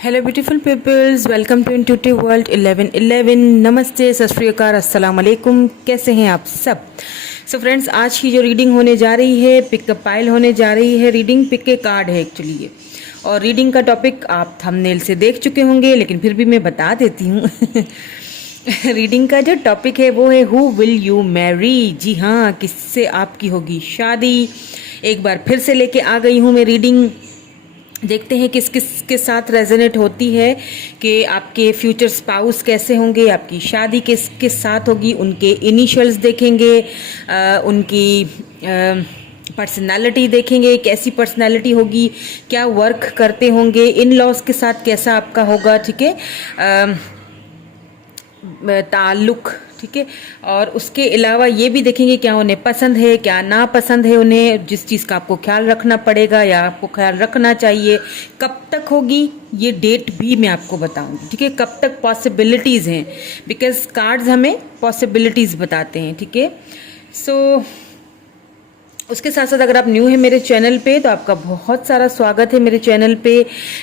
Hello beautiful peoples, welcome to intuitive world 1111। नमस्ते, सत श्री अकाल, अस्सलाम वालेकुम। कैसे हैं आप सब? सो फ्रेंड्स, आज की जो रीडिंग होने जा रही है, पिकअप पाइल होने जा रही है। रीडिंग पिक के कार्ड है एक्चुअली ये, और रीडिंग का टॉपिक आप थंबनेल से देख चुके होंगे, लेकिन फिर भी मैं बता देती हूँ। रीडिंग का जो टॉपिक है वो है हु विल यू मैरी। जी हाँ, किससे आपकी होगी शादी। एक बार फिर से लेके आ गई हूँ मैं रीडिंग। देखते हैं किस किस के साथ रेजोनेट होती है कि आपके फ्यूचर स्पाउस कैसे होंगे, आपकी शादी किस किस साथ होगी, उनके इनिशियल्स देखेंगे, उनकी पर्सनालिटी देखेंगे, कैसी पर्सनालिटी होगी, क्या वर्क करते होंगे, इन लॉज के साथ कैसा आपका होगा, ठीक है, ताल्लुक, ठीक है। और उसके अलावा ये भी देखेंगे क्या उन्हें पसंद है, क्या ना पसंद है उन्हें, जिस चीज़ का आपको ख्याल रखना पड़ेगा या आपको ख्याल रखना चाहिए, कब तक होगी ये डेट भी मैं आपको बताऊंगी, ठीक है। कब तक पॉसिबिलिटीज़ हैं, बिकॉज कार्ड्स हमें पॉसिबिलिटीज़ बताते हैं, ठीक है। सो उसके साथ साथ अगर आप न्यू हैं मेरे चैनल पे तो आपका बहुत सारा स्वागत है मेरे चैनल पे।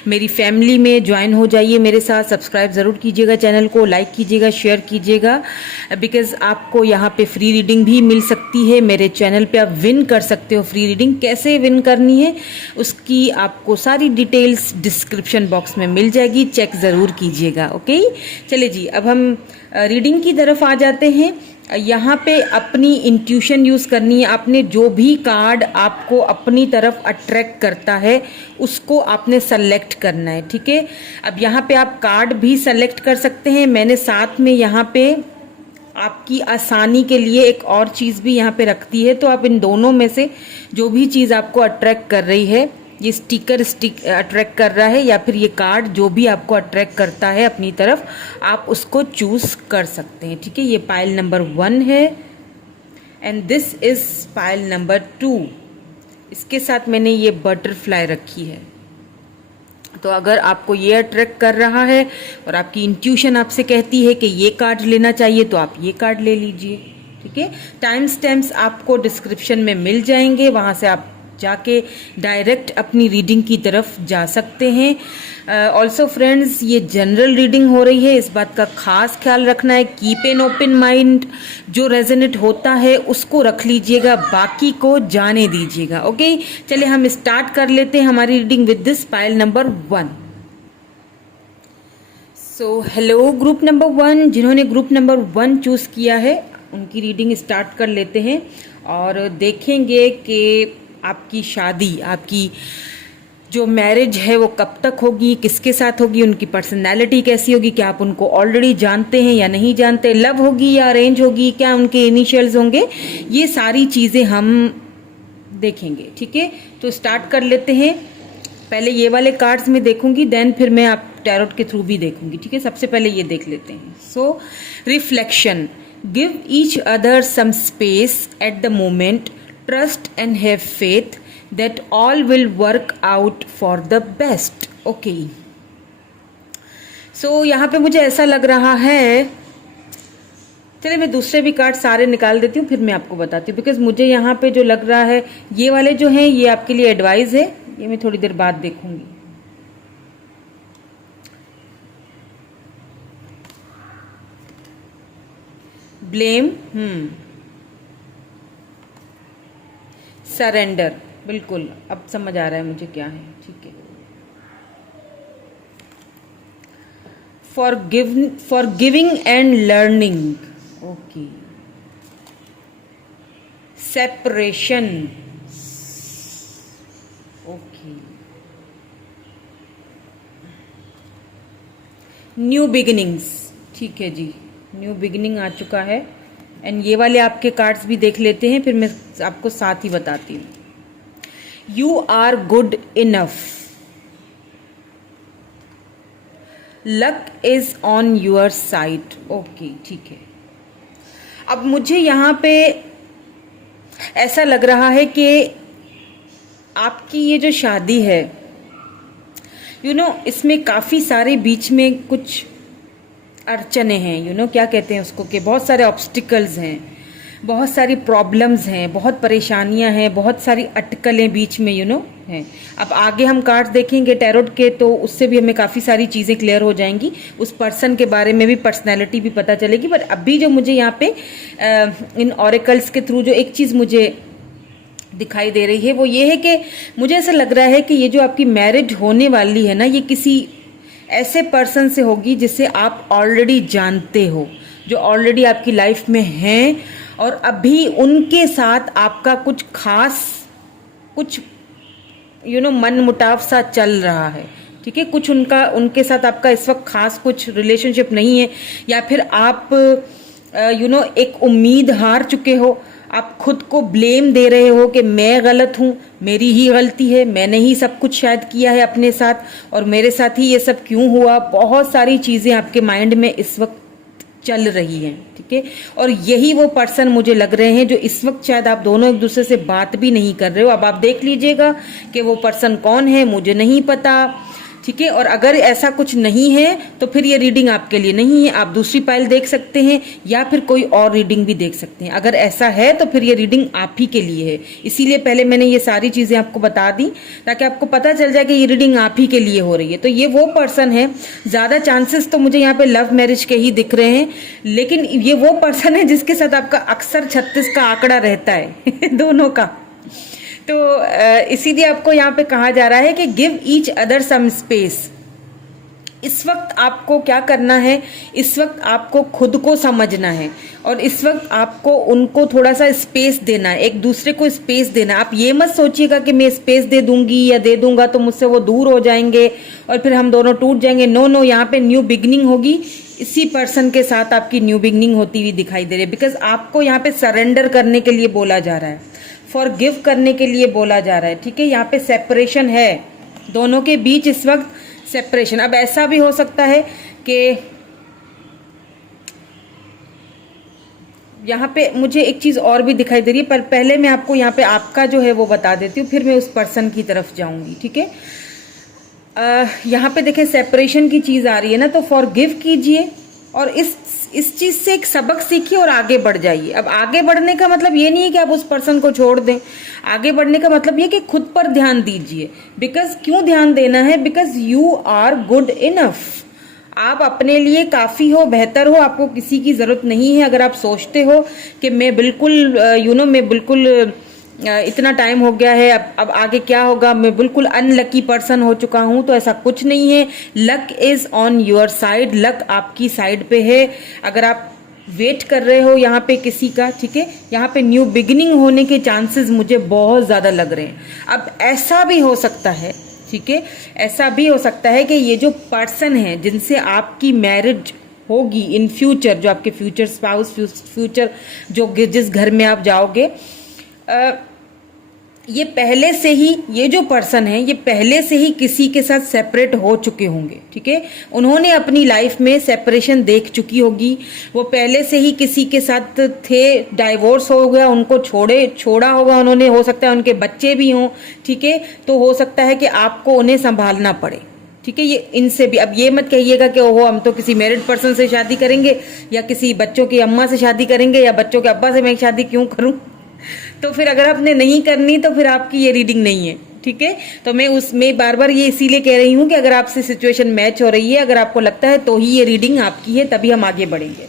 मेरी फैमिली में ज्वाइन हो जाइए मेरे साथ। सब्सक्राइब ज़रूर कीजिएगा चैनल को, लाइक कीजिएगा, शेयर कीजिएगा, बिकॉज आपको यहाँ पे फ्री रीडिंग भी मिल सकती है। मेरे चैनल पे आप विन कर सकते हो फ्री रीडिंग। कैसे विन करनी है उसकी आपको सारी डिटेल्स डिस्क्रिप्शन बॉक्स में मिल जाएगी, चेक ज़रूर कीजिएगा। ओके, चलिए जी, अब हम रीडिंग की तरफ आ जाते हैं। यहाँ पे अपनी इंट्यूशन यूज़ करनी है। आपने जो भी कार्ड आपको अपनी तरफ अट्रैक्ट करता है उसको आपने सेलेक्ट करना है, ठीक है। अब यहाँ पे आप कार्ड भी सेलेक्ट कर सकते हैं। मैंने साथ में यहाँ पे आपकी आसानी के लिए एक और चीज़ भी यहाँ पे रखती है, तो आप इन दोनों में से जो भी चीज़ आपको अट्रैक्ट कर रही है, ये स्टिकर अट्रैक्ट कर रहा है या फिर ये कार्ड जो भी आपको अट्रैक्ट करता है अपनी तरफ, आप उसको चूज कर सकते हैं, ठीक है। ये पाइल नंबर 1 है and this is pile number 2। इसके साथ मैंने ये बटरफ्लाई रखी है। तो अगर आपको ये अट्रैक्ट कर रहा है और आपकी इंट्यूशन आपसे कहती है कि ये कार्ड लेना चाहिए तो आप ये कार्ड ले लीजिए, ठीक है। टाइम स्टैम्प्स आपको डिस्क्रिप्शन में मिल जाएंगे, वहां से आप जाके डायरेक्ट अपनी रीडिंग की तरफ जा सकते हैं। ऑल्सो फ्रेंड्स, ये जनरल रीडिंग हो रही है, इस बात का खास ख्याल रखना है। कीप एन ओपन माइंड, जो रेजोनेट होता है उसको रख लीजिएगा, बाकी को जाने दीजिएगा। ओके, चलिए हम स्टार्ट कर लेते हैं हमारी reading with this pile number 1। So hello group number 1, जिन्होंने ग्रुप नंबर 1 चूज किया है उनकी रीडिंग स्टार्ट कर लेते हैं और देखेंगे कि आपकी शादी, आपकी जो मैरिज है वो कब तक होगी, किसके साथ होगी, उनकी पर्सनैलिटी कैसी होगी, क्या आप उनको ऑलरेडी जानते हैं या नहीं जानते, लव होगी या अरेंज होगी, क्या उनके इनिशियल्स होंगे, ये सारी चीज़ें हम देखेंगे, ठीक है। तो स्टार्ट कर लेते हैं। पहले ये वाले कार्ड्स में देखूंगी, देन फिर मैं आप टैरोट के थ्रू भी देखूंगी, ठीक है। सबसे पहले ये देख लेते हैं। So reflection, give each other some space at the moment, trust and have faith that all will work out for the best. Okay. So यहाँ पे मुझे ऐसा लग रहा है, चलिए मैं दूसरे भी कार्ड सारे निकाल देती हूँ फिर मैं आपको बताती हूँ, बिकॉज मुझे यहाँ पे जो लग रहा है ये वाले जो हैं ये आपके लिए एडवाइस है, ये मैं थोड़ी देर बाद देखूंगी। ब्लेम, सरेंडर, बिल्कुल अब समझ आ रहा है मुझे क्या है, ठीक है। For giving and learning, okay. Separation, okay. New beginnings, ठीक है जी, न्यू बिगिनिंग आ चुका है। एंड ये वाले आपके कार्ड्स भी देख लेते हैं, फिर मैं आपको साथ ही बताती हूं। You are good enough, luck is on your side, okay, ठीक है। अब मुझे यहां पे ऐसा लग रहा है कि आपकी ये जो शादी है, इसमें काफी सारे बीच में कुछ अड़चने हैं, क्या कहते हैं उसको, कि बहुत सारे ऑब्स्टिकल्स हैं। बहुत सारी प्रॉब्लम्स हैं, बहुत परेशानियां हैं, बहुत सारी अटकलें बीच में हैं। अब आगे हम कार्ड्स देखेंगे टैरोट के, तो उससे भी हमें काफ़ी सारी चीज़ें क्लियर हो जाएंगी, उस पर्सन के बारे में भी, पर्सनैलिटी भी पता चलेगी। बट अभी जो मुझे यहाँ पे इन ऑरेकल्स के थ्रू जो एक चीज़ मुझे दिखाई दे रही है वो ये है कि मुझे ऐसा लग रहा है कि ये जो आपकी मैरिज होने वाली है ना, ये किसी ऐसे पर्सन से होगी जिसे आप ऑलरेडी जानते हो, जो ऑलरेडी आपकी लाइफ में हैं, और अभी उनके साथ आपका कुछ खास, कुछ मन मुटाव सा चल रहा है। ठीक है, कुछ उनके साथ आपका इस वक्त खास कुछ रिलेशनशिप नहीं है, या फिर आप एक उम्मीद हार चुके हो, आप खुद को ब्लेम दे रहे हो कि मैं गलत हूँ, मेरी ही गलती है, मैंने ही सब कुछ शायद किया है अपने साथ, और मेरे साथ ही ये सब क्यों हुआ। बहुत सारी चीज़ें आपके माइंड में इस वक्त चल रही हैं। ठीक है, और यही वो पर्सन मुझे लग रहे हैं जो इस वक्त शायद आप दोनों एक दूसरे से बात भी नहीं कर रहे हो। अब आप देख लीजिएगा कि वो पर्सन कौन है, मुझे नहीं पता। ठीक है, और अगर ऐसा कुछ नहीं है तो फिर ये रीडिंग आपके लिए नहीं है, आप दूसरी पाइल देख सकते हैं या फिर कोई और रीडिंग भी देख सकते हैं। अगर ऐसा है तो फिर ये रीडिंग आप ही के लिए है, इसीलिए पहले मैंने ये सारी चीजें आपको बता दी ताकि आपको पता चल जाए कि ये रीडिंग आप ही के लिए हो रही है। तो ये वो पर्सन है, ज्यादा चांसेस तो मुझे यहाँ पे लव मैरिज के ही दिख रहे हैं, लेकिन ये वो पर्सन है जिसके साथ आपका अक्सर 36 का आंकड़ा रहता है दोनों का। तो इसीलिए आपको यहाँ पे कहा जा रहा है कि give each other some space. इस वक्त आपको क्या करना है, इस वक्त आपको खुद को समझना है, और इस वक्त आपको उनको थोड़ा सा स्पेस देना है, एक दूसरे को स्पेस देना है। आप ये मत सोचिएगा कि मैं स्पेस दे दूंगी या दे दूंगा तो मुझसे वो दूर हो जाएंगे और फिर हम दोनों टूट जाएंगे। नो नो, यहाँ पे न्यू बिगनिंग होगी। इसी पर्सन के साथ आपकी न्यू बिगनिंग होती हुई दिखाई दे रही है, बिकॉज आपको यहाँ पे सरेंडर करने के लिए बोला जा रहा है, फॉरगिव करने के लिए बोला जा रहा है। ठीक है, यहाँ पे सेपरेशन है दोनों के बीच, इस वक्त सेपरेशन। अब ऐसा भी हो सकता है कि यहाँ पे मुझे एक चीज और भी दिखाई दे रही है, पर पहले मैं आपको यहाँ पे आपका जो है वो बता देती हूँ, फिर मैं उस पर्सन की तरफ जाऊंगी। ठीक है, यहाँ पे देखें सेपरेशन की चीज आ रही है ना, तो फॉरगिव कीजिए और इस चीज से एक सबक सीखिए और आगे बढ़ जाइए। अब आगे बढ़ने का मतलब ये नहीं है कि आप उस पर्सन को छोड़ दें, आगे बढ़ने का मतलब ये कि खुद पर ध्यान दीजिए। बिकॉज क्यों ध्यान देना है, because you are good enough. आप अपने लिए काफी हो, बेहतर हो, आपको किसी की जरूरत नहीं है। अगर आप सोचते हो कि मैं बिल्कुल मैं बिल्कुल इतना टाइम हो गया है, अब आगे क्या होगा, मैं बिल्कुल अनलकी पर्सन हो चुका हूं, तो ऐसा कुछ नहीं है। Luck is on your side, luck आपकी साइड पे है। अगर आप वेट कर रहे हो यहाँ पे किसी का, ठीक है, यहाँ पे न्यू बिगिनिंग होने के चांसेस मुझे बहुत ज्यादा लग रहे हैं। अब ऐसा भी हो सकता है, ठीक है, ऐसा भी हो सकता है कि ये जो पर्सन है जिनसे आपकी मैरिज होगी इन फ्यूचर, जो आपके फ्यूचर स्पाउस, फ्यूचर जो जिस घर में आप जाओगे, ये पहले से ही, ये जो पर्सन है ये पहले से ही किसी के साथ सेपरेट हो चुके होंगे। ठीक है, उन्होंने अपनी लाइफ में सेपरेशन देख चुकी होगी, वो पहले से ही किसी के साथ थे, डाइवोर्स हो गया, उनको छोड़ा होगा उन्होंने, हो सकता है उनके बच्चे भी हों। ठीक है, तो हो सकता है कि आपको उन्हें संभालना पड़े। ठीक है, ये इनसे भी, अब ये मत कहिएगा कि ओहो हम तो किसी मैरिड पर्सन से शादी करेंगे या किसी बच्चों की अम्मा से शादी करेंगे या बच्चों के अब्बा से मैं शादी क्यों करूं। तो फिर अगर आपने नहीं करनी तो फिर आपकी ये रीडिंग नहीं है। ठीक है, तो मैं उसमें बार बार ये इसीलिए कह रही हूँ कि अगर आपसे सिचुएशन मैच हो रही है, अगर आपको लगता है तो ही ये रीडिंग आपकी है, तभी हम आगे बढ़ेंगे।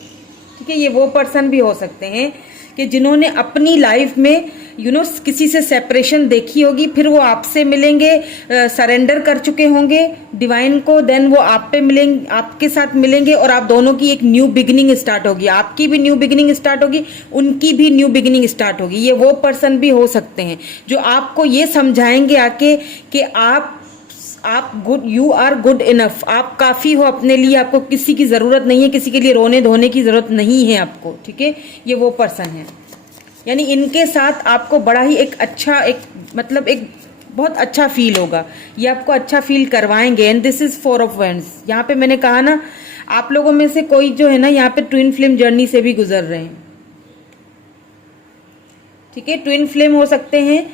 ठीक है, ये वो पर्सन भी हो सकते हैं कि जिन्होंने अपनी लाइफ में किसी से सेपरेशन देखी होगी, फिर वो आपसे मिलेंगे, सरेंडर कर चुके होंगे डिवाइन को, देन वो आप पे मिलेंगे, आपके साथ मिलेंगे और आप दोनों की एक न्यू बिगिनिंग स्टार्ट होगी। आपकी भी न्यू बिगिनिंग स्टार्ट होगी, उनकी भी न्यू बिगिनिंग स्टार्ट होगी। ये वो पर्सन भी हो सकते हैं जो आपको ये समझाएंगे आके कि आप good, you are good enough, आप काफी हो अपने लिए, आपको किसी की जरूरत नहीं है, किसी के लिए रोने धोने की जरूरत नहीं है आपको। ठीक है, ये वो पर्सन है, यानी इनके साथ आपको बड़ा ही एक अच्छा, एक मतलब एक बहुत अच्छा फील होगा, ये आपको अच्छा फील करवाएंगे। And this is 4 of wands. यहाँ पे मैंने कहा ना, आप लोगों में से कोई जो है ना यहाँ पे ट्विन फ्लेम जर्नी से भी गुजर रहे हैं। ठीक है, ट्विन फ्लेम हो सकते हैं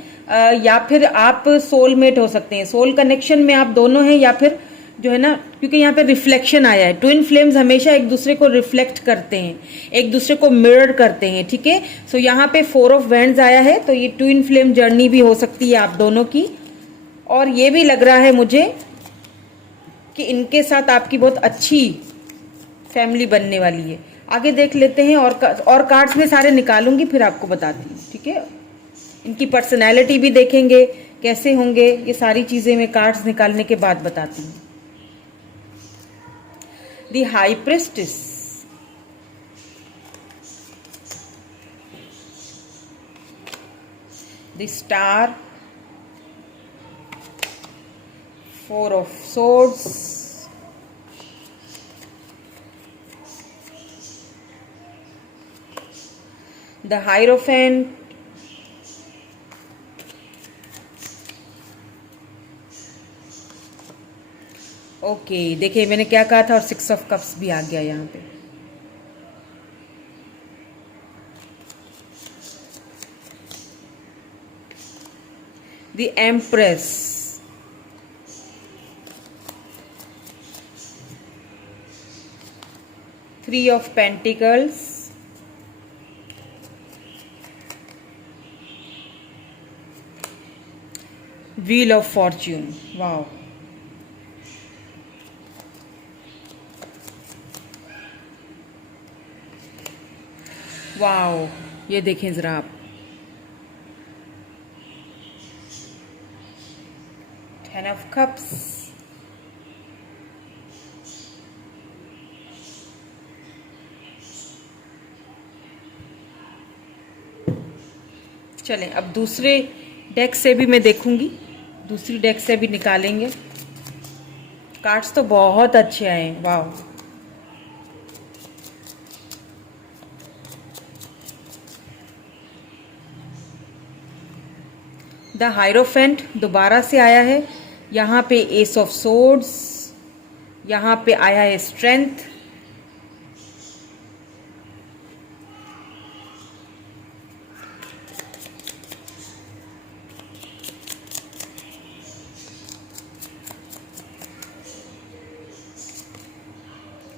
या फिर आप सोलमेट हो सकते हैं, सोल कनेक्शन में आप दोनों हैं, या फिर जो है ना, क्योंकि यहाँ पे रिफ्लेक्शन आया है, ट्विन फ्लेम्स हमेशा एक दूसरे को रिफ्लेक्ट करते हैं, एक दूसरे को मिरर करते हैं, ठीक है। सो यहाँ पे 4 ऑफ वैंड्स आया है, तो ये ट्विन फ्लेम जर्नी भी हो सकती है आप दोनों की। और ये भी लग रहा है मुझे कि इनके साथ आपकी बहुत अच्छी फैमिली बनने वाली है। आगे देख लेते हैं, और कार्ड्स में सारे निकालूंगी फिर आपको बताती हूँ, ठीक है। इनकी पर्सनैलिटी भी देखेंगे कैसे होंगे, ये सारी चीजें मैं कार्ड्स निकालने के बाद बताती हूँ। The high priestess, the star, 4 of swords, the hierophant, okay देखिए मैंने क्या कहा था, और 6 ऑफ कप्स भी आ गया यहाँ पे। The empress, three of pentacles, wheel of Fortune. Wow, wow, ये देखें जरा आप, 10 ऑफ कप्स, चलें अब दूसरे डेक से भी मैं देखूंगी, दूसरी डेक से भी निकालेंगे। कार्ड्स तो बहुत अच्छे आए हैं, वाह। द हायरोफेंट दोबारा से आया है, यहाँ पे एस ऑफ सोर्ड्स, यहाँ पे आया है strength,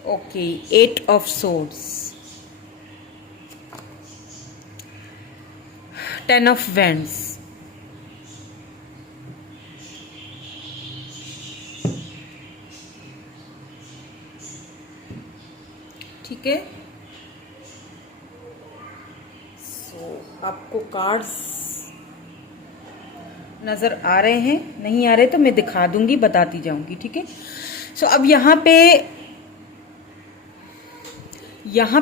okay 8 of swords, 10 of wands, ठीक है। सो आपको कार्ड्स नजर आ रहे हैं, नहीं आ रहे तो मैं दिखा दूंगी, बताती जाऊंगी, ठीक है। सो अब यहाँ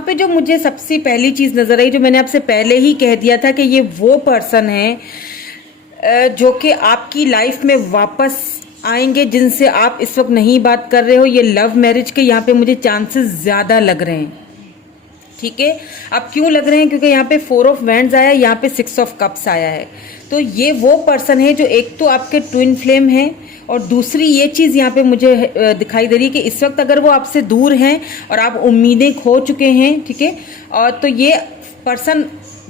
पे जो मुझे सबसे पहली चीज नजर आई, जो मैंने आपसे पहले ही कह दिया था कि ये वो पर्सन है जो कि आपकी लाइफ में वापस आएंगे, जिनसे आप इस वक्त नहीं बात कर रहे हो। ये लव मैरिज के यहाँ पे मुझे चांसेस ज्यादा लग रहे हैं, ठीक है। अब क्यों लग रहे हैं, क्योंकि यहाँ पे 4 ऑफ वैंड्स आया, यहाँ पे 6 ऑफ कप्स आया है। तो ये वो पर्सन है जो एक तो आपके ट्विन फ्लेम है, और दूसरी ये चीज यहाँ पे मुझे दिखाई दे रही है कि इस वक्त अगर वो आपसे दूर हैं और आप उम्मीदें खो चुके हैं, ठीक है, और तो ये पर्सन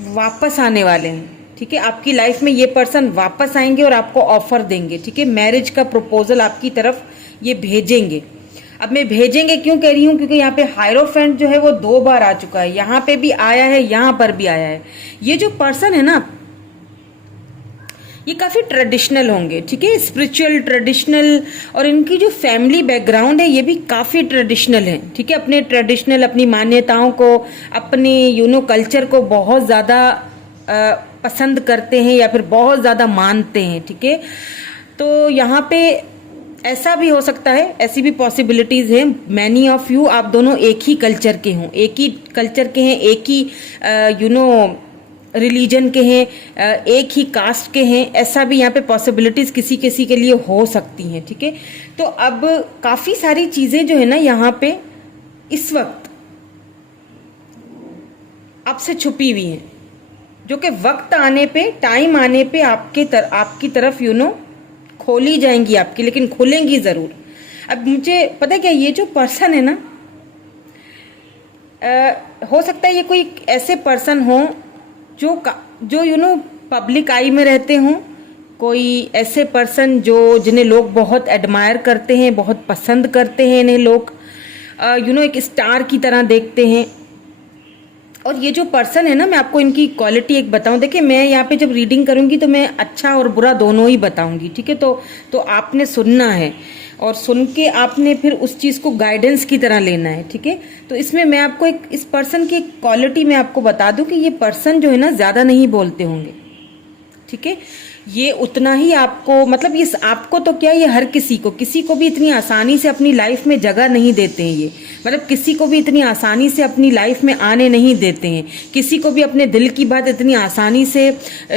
वापस आने वाले हैं, ठीक है। आपकी लाइफ में ये पर्सन वापस आएंगे और आपको ऑफर देंगे, ठीक है। मैरिज का प्रपोजल आपकी तरफ ये भेजेंगे। अब मैं भेजेंगे क्यों कह रही हूँ, क्योंकि यहाँ पे हायरोफेंट जो है वो 2 बार आ चुका है, यहाँ पे भी आया है, यहाँ पर भी आया है। ये जो पर्सन है ना, ये काफी ट्रेडिशनल होंगे, ठीक है, स्पिरिचुअल ट्रेडिशनल, और इनकी जो फैमिली बैकग्राउंड है ये भी काफी ट्रेडिशनल है, ठीक है। अपने ट्रेडिशनल, अपनी मान्यताओं को, अपने कल्चर को बहुत ज्यादा पसंद करते हैं या फिर बहुत ज्यादा मानते हैं, ठीक है। तो यहाँ पे ऐसा भी हो सकता है, ऐसी भी पॉसिबिलिटीज है, मैनी ऑफ यू आप दोनों एक ही कल्चर के हों, एक ही कल्चर के हैं, एक ही रिलीजन के हैं, एक ही कास्ट के हैं, ऐसा भी यहाँ पे पॉसिबिलिटीज किसी किसी के लिए हो सकती हैं, ठीक है। तो अब काफी सारी चीजें जो है ना यहाँ पे इस वक्त आपसे छुपी हुई हैं, जो कि वक्त आने पे, टाइम आने पे आपकी तरफ खोली जाएंगी आपकी, लेकिन खुलेंगी जरूर। अब मुझे पता है क्या, ये जो पर्सन है ना, हो सकता है ये कोई ऐसे पर्सन हो जो पब्लिक आई में रहते हों, कोई ऐसे पर्सन जो जिन्हें लोग बहुत एडमायर करते हैं, बहुत पसंद करते हैं, इन्हें लोग एक स्टार की तरह देखते हैं। और ये जो पर्सन है ना, मैं आपको इनकी क्वालिटी एक बताऊं। देखिए, मैं यहाँ पे जब रीडिंग करूंगी तो मैं अच्छा और बुरा दोनों ही बताऊंगी, ठीक है। तो आपने सुनना है और सुन के आपने फिर उस चीज़ को गाइडेंस की तरह लेना है, ठीक है। तो इसमें मैं आपको इस पर्सन की क्वालिटी मैं आपको बता दूं कि ये पर्सन जो है ना, ज़्यादा नहीं बोलते होंगे, ठीक है। ये उतना ही आपको, मतलब ये आपको तो क्या, ये हर किसी को भी इतनी आसानी से अपनी लाइफ में जगह नहीं देते हैं। ये मतलब किसी को भी इतनी आसानी से अपनी लाइफ में आने नहीं देते हैं, किसी को भी अपने दिल की बात इतनी आसानी से